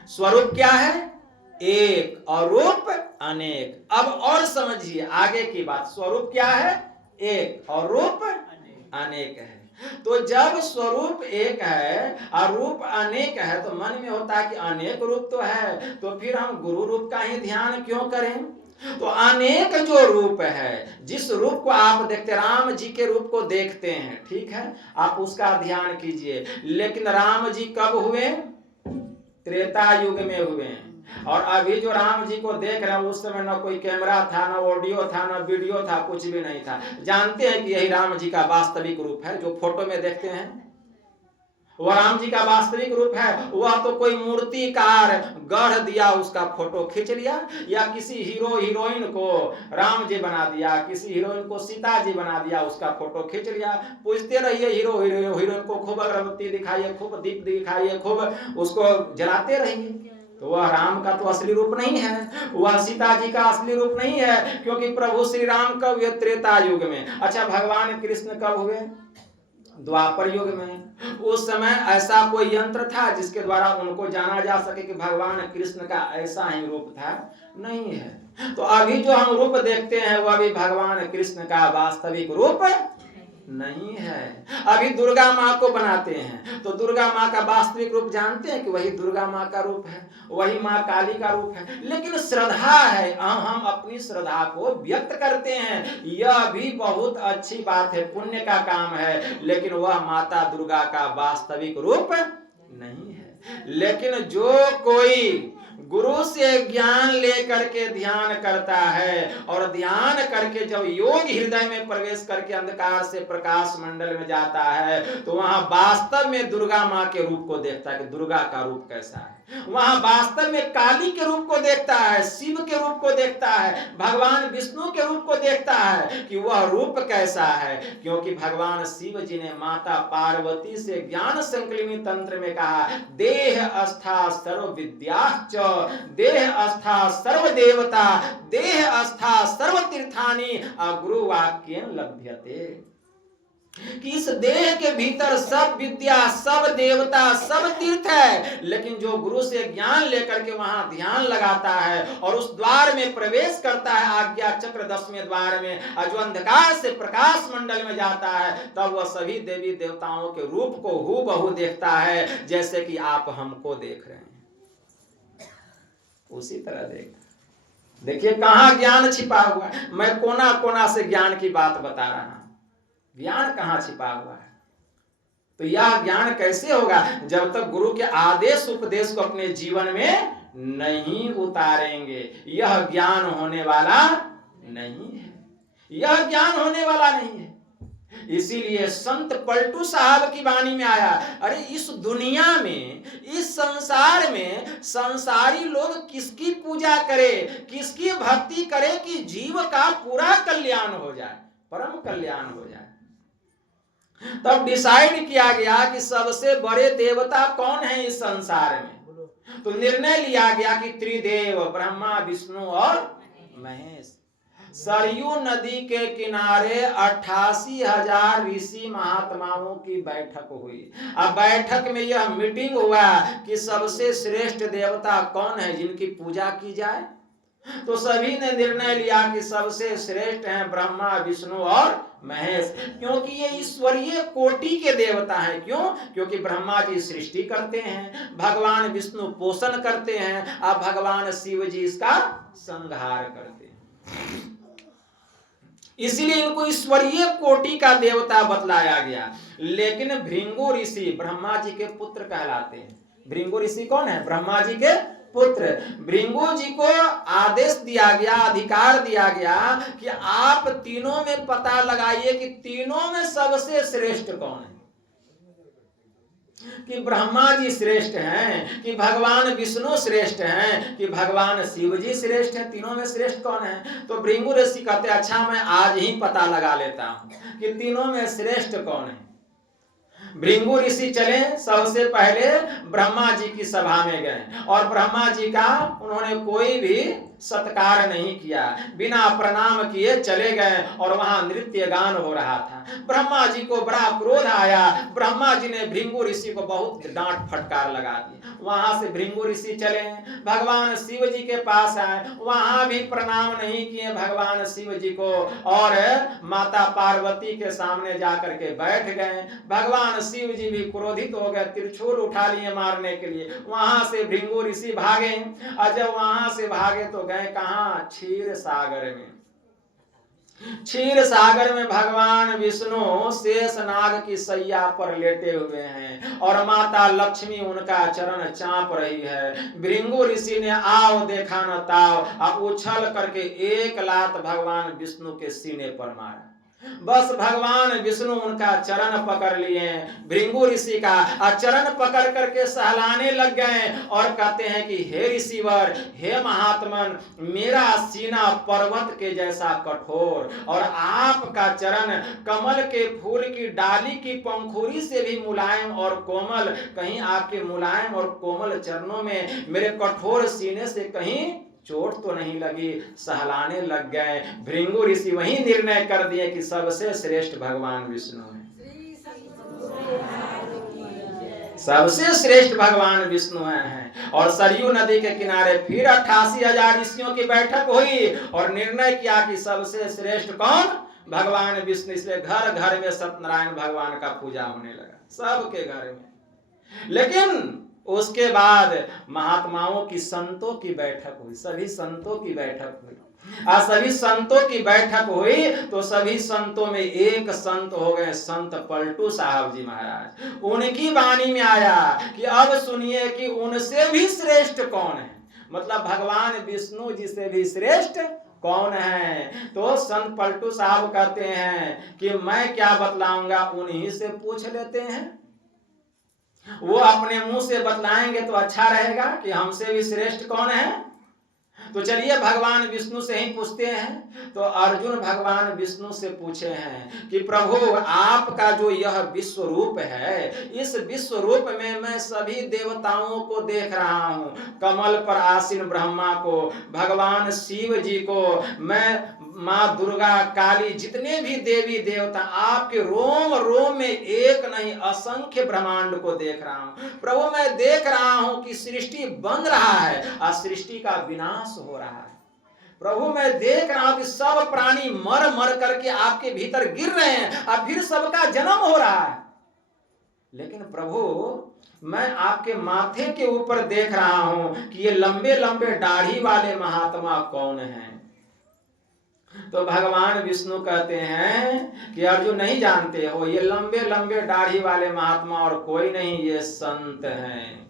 स्वरूप क्या है? एक, और रूप अनेक। अब और समझिए आगे की बात, स्वरूप क्या है? एक, और रूप अनेक है। तो जब स्वरूप एक है और रूप अनेक है तो मन में होता है कि अनेक रूप तो है, तो फिर हम गुरु रूप का ही ध्यान क्यों करें? तो अनेक जो रूप है, जिस रूप को आप देखते, राम जी के रूप को देखते हैं, ठीक है, आप उसका ध्यान कीजिए। लेकिन राम जी कब हुए? त्रेता युग में हुए हैं। और अभी जो राम जी को देख रहे हैं उस समय न कोई कैमरा था, न ऑडियो था, न वीडियो था, कुछ भी नहीं था। जानते हैं कि यही राम जी का वास्तविक रूप है जो फोटो में देखते हैं, वह राम जी का वास्तविक रूप है। वह तो कोई मूर्तिकार गढ़ दिया, उसका फोटो खींच लिया, या किसी हीरो हीरोइन को राम जी बना दिया, किसी हीरोइन को सीता जी बना दिया, उसका फोटो खींच लिया। पूछते रहिए हीरो हीरोइन को, खूब अगरबत्ती दिखाइए, खूब दीप दिखाइए, खूब उसको जलाते रहिए। तो वह राम का तो असली रूप नहीं है, वह सीता जी का असली रूप नहीं है, क्योंकि प्रभु श्री राम कब हुए? त्रेता युग में। अच्छा, भगवान कृष्ण कब हुए? द्वापर युग में। उस समय ऐसा कोई यंत्र था जिसके द्वारा उनको जाना जा सके कि भगवान कृष्ण का ऐसा ही रूप था? नहीं है। तो अभी जो हम रूप देखते हैं वह भी भगवान कृष्ण का वास्तविक रूप नहीं है। अभी दुर्गा माँ को बनाते हैं तो दुर्गा माँ का वास्तविक रूप जानते हैं कि वही दुर्गा माँ का रूप है, वही माँ काली का रूप है। लेकिन श्रद्धा है, हम अपनी श्रद्धा को व्यक्त करते हैं, यह भी बहुत अच्छी बात है, पुण्य का काम है, लेकिन वह माता दुर्गा का वास्तविक रूप नहीं है। लेकिन जो कोई गुरु से ज्ञान लेकर के ध्यान करता है, और ध्यान करके जब योग हृदय में प्रवेश करके अंधकार से प्रकाश मंडल में जाता है तो वहां वास्तव में दुर्गा माँ के रूप को देखता है कि दुर्गा का रूप कैसा है। वहां वास्तव में काली के रूप को देखता है, शिव के रूप को देखता है, भगवान विष्णु के रूप को देखता है कि वह रूप कैसा है। क्योंकि भगवान शिव जी ने माता पार्वती से ज्ञान संकलिनी तंत्र में कहा, देह अस्था सर्व विद्याश्च, देह अस्था सर्व देवता, देह अस्था सर्व तीर्थानि गुरु वाक्येन लभ्यते। कि इस देह के भीतर सब विद्या, सब देवता, सब तीर्थ है, लेकिन जो गुरु से ज्ञान लेकर के वहां ध्यान लगाता है और उस द्वार में प्रवेश करता है, आज्ञा चक्र 10वें द्वार में, जो अंधकार से प्रकाश मंडल में जाता है, तब वह सभी देवी देवताओं के रूप को हूबहू देखता है, जैसे कि आप हमको देख रहे हैं, उसी तरह देखिए कहां ज्ञान छिपा हुआ है। मैं कोना कोना से ज्ञान की बात बता रहा हूं, ज्ञान कहां छिपा हुआ है। तो यह ज्ञान कैसे होगा जब तक गुरु के आदेश उपदेश को अपने जीवन में नहीं उतारेंगे। यह ज्ञान होने वाला नहीं है, यह ज्ञान होने वाला नहीं है। इसीलिए संत पलटू साहब की वाणी में आया, अरे इस दुनिया में, इस संसार में संसारी लोग किसकी पूजा करे, किसकी भक्ति करे कि जीव का पूरा कल्याण हो जाए, परम कल्याण हो जाए। तब डिसाइड किया गया कि सबसे बड़े देवता कौन है इस संसार में। तो निर्णय लिया गया कि त्रिदेव, ब्रह्मा विष्णु और महेश। सरयू नदी के किनारे 88,000 ऋषि महात्माओं की बैठक हुई। अब बैठक में यह मीटिंग हुआ कि सबसे श्रेष्ठ देवता कौन है जिनकी पूजा की जाए। तो सभी ने निर्णय लिया कि सबसे श्रेष्ठ हैं ब्रह्मा विष्णु और महेश, क्योंकि ये ईश्वरीय कोटि के देवता हैं। क्यों? क्योंकि ब्रह्मा जी सृष्टि करते हैं, भगवान विष्णु पोषण करते हैं, और भगवान शिव जी इसका संहार करते हैं। इसलिए इनको ईश्वरीय कोटि का देवता बतलाया गया। लेकिन भृंगु ऋषि ब्रह्मा जी के पुत्र कहलाते हैं। भृंगु ऋषि कौन है? ब्रह्मा जी के पुत्र। भृंगु जी को आदेश दिया गया, अधिकार दिया गया कि आप तीनों में पता लगाइए कि तीनों में सबसे श्रेष्ठ कौन है। कि ब्रह्मा जी श्रेष्ठ हैं, कि भगवान विष्णु श्रेष्ठ हैं, कि भगवान शिव जी श्रेष्ठ हैं, तीनों में श्रेष्ठ कौन है। तो भृंगु ऋषि कहते अच्छा मैं आज ही पता लगा लेता हूं कि तीनों में श्रेष्ठ कौन है। भृंगु ऋषि चले, सबसे पहले ब्रह्मा जी की सभा में गए और ब्रह्मा जी का उन्होंने कोई भी सत्कार नहीं किया, बिना प्रणाम किए चले गए और वहां नृत्य गान हो रहा था। ब्रह्मा जी को बड़ा क्रोध आया। ब्रह्मा जी ने भृंगु ऋषि को बहुत डांट फटकार लगा दी। वहां से भृंगु ऋषि चले, भगवान शिव जी के पास आए, वहां भी प्रणाम नहीं किए भगवान शिव जी को और माता पार्वती के सामने जाकर के बैठ गए। भगवान शिव जी भी क्रोधित हो गए, त्रिशूल उठा लिए मारने के लिए। वहां से भृंगु ऋषि भागे और जब वहां से भागे तो गए कहां? क्षीर सागर में। क्षीर सागर में भगवान विष्णु शेषनाग की सैया पर लेटे हुए हैं और माता लक्ष्मी उनका चरण चाप रही है। भृंगु ऋषि ने आओ देखा न ताओ, अब उछल करके एक लात भगवान विष्णु के सीने पर मारा। बस भगवान विष्णु उनका चरण पकड़ लिए, भृंगु ऋषि का चरण पकड़ करके सहलाने लग गए और कहते हैं कि हे ऋषिवर, हे महात्मन, मेरा सीना पर्वत के जैसा कठोर और आपका चरण कमल के फूल की डाली की पंखुड़ी से भी मुलायम और कोमल। कहीं आपके मुलायम और कोमल चरणों में मेरे कठोर सीने से कहीं चोट तो नहीं लगी? सहलाने लग गए। भृंगु ऋषि वही निर्णय कर दिए कि सबसे श्रेष्ठ भगवान विष्णु है, सबसे श्रेष्ठ भगवान विष्णु हैं। और सरयू नदी के किनारे फिर 88,000 ऋषियों की बैठक हुई और निर्णय किया कि सबसे श्रेष्ठ कौन? भगवान विष्णु। इसलिए घर घर में सत्यनारायण भगवान का पूजा होने लगा, सबके घर में। लेकिन उसके बाद महात्माओं की, संतों की बैठक हुई, सभी संतों की बैठक हुई। आज सभी संतों की बैठक हुई तो सभी संतों में एक संत हो गए संत पलटू साहब जी महाराज। उनकी वाणी में आया कि अब सुनिए कि उनसे भी श्रेष्ठ कौन है, मतलब भगवान विष्णु जी से भी श्रेष्ठ कौन है। तो संत पलटू साहब कहते हैं कि मैं क्या बतलाऊंगा, उन्हीं से पूछ लेते हैं। वो अपने मुंह से बतलाएंगे तो अच्छा रहेगा कि हमसे भी श्रेष्ठ कौन है। तो चलिए भगवान विष्णु से ही पूछते हैं। तो अर्जुन भगवान विष्णु से पूछे हैं कि प्रभु आपका जो यह विश्व रूप है, इस विश्व रूप में मैं सभी देवताओं को देख रहा हूँ, कमल पर आसीन ब्रह्मा को, भगवान शिव जी को, मैं माँ दुर्गा, काली, जितने भी देवी देवता, आपके रोम रोम में एक नहीं असंख्य ब्रह्मांड को देख रहा हूं। प्रभु मैं देख रहा हूं कि सृष्टि बन रहा है और सृष्टि का विनाश हो रहा है। प्रभु मैं देख रहा हूं कि सब प्राणी मर मर करके आपके भीतर गिर रहे हैं और फिर सबका जन्म हो रहा है। लेकिन प्रभु मैं आपके माथे के ऊपर देख रहा हूं कि ये लंबे लंबे दाढ़ी वाले महात्मा कौन हैं। तो भगवान विष्णु कहते हैं कि अर्जुन नहीं जानते हो, ये लंबे लंबे दाढ़ी वाले महात्मा और कोई नहीं, ये संत हैं।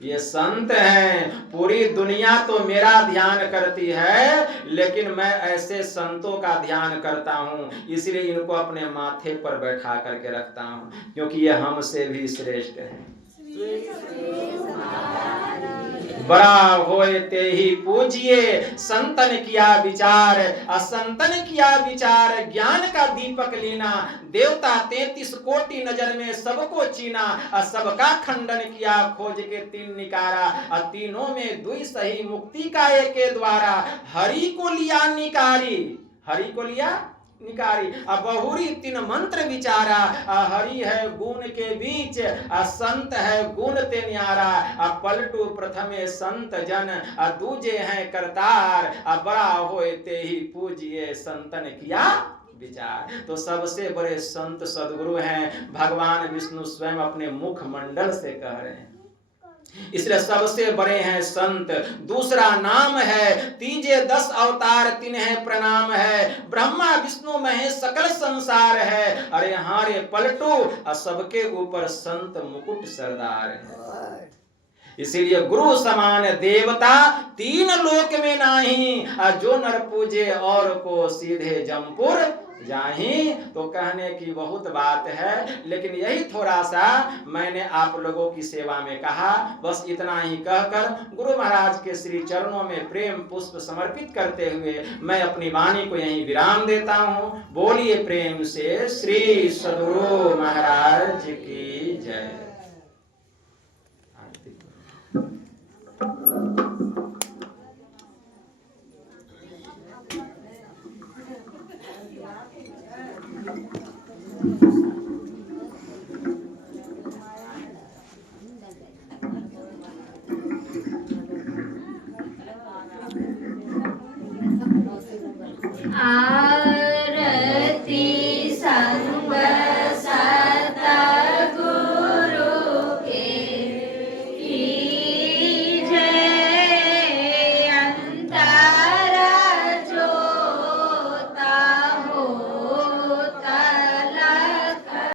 ये संत हैं। पूरी दुनिया तो मेरा ध्यान करती है, लेकिन मैं ऐसे संतों का ध्यान करता हूं, इसलिए इनको अपने माथे पर बैठा करके रखता हूं, क्योंकि ये हमसे भी श्रेष्ठ हैं। बड़ा होए ते ही पूजिए, संतन किया विचार, असंतन किया विचार, ज्ञान का दीपक लीना, देवता 33 कोटि नजर में सबको चीना, सबका खंडन किया, खोज के तीन निकारा, तीनों में दुई सही, मुक्ति का एक द्वारा, हरि को लिया निकारी, हरि को लिया निकारी, बहुरी तीन मंत्र विचारा, हरि है गुण के बीच, संत है गुण ते न्यारा, पलटू प्रथमे संत जन, दूजे हैं करतार, बड़ा होए ते ही पूजिए, संतन किया विचार। तो सबसे बड़े संत सदगुरु हैं, भगवान विष्णु स्वयं अपने मुख मंडल से कह रहे हैं, इसलिए सबसे बड़े हैं संत। दूसरा नाम है तीजे 10 अवतार तिन्हें प्रणाम है, ब्रह्मा विष्णु महेश सकल संसार है, अरे हारे पलटू सबके ऊपर संत मुकुट सरदार है। इसीलिए गुरु समान देवता तीन लोक में नाही, जो नर पूजे और को सीधे जमपुर जाही। तो कहने की बहुत बात है, लेकिन यही थोड़ा सा मैंने आप लोगों की सेवा में कहा। बस इतना ही कहकर गुरु महाराज के श्री चरणों में प्रेम पुष्प समर्पित करते हुए मैं अपनी वाणी को यहीं विराम देता हूँ। बोलिए प्रेम से श्री सद्गुरु महाराज की जय। आ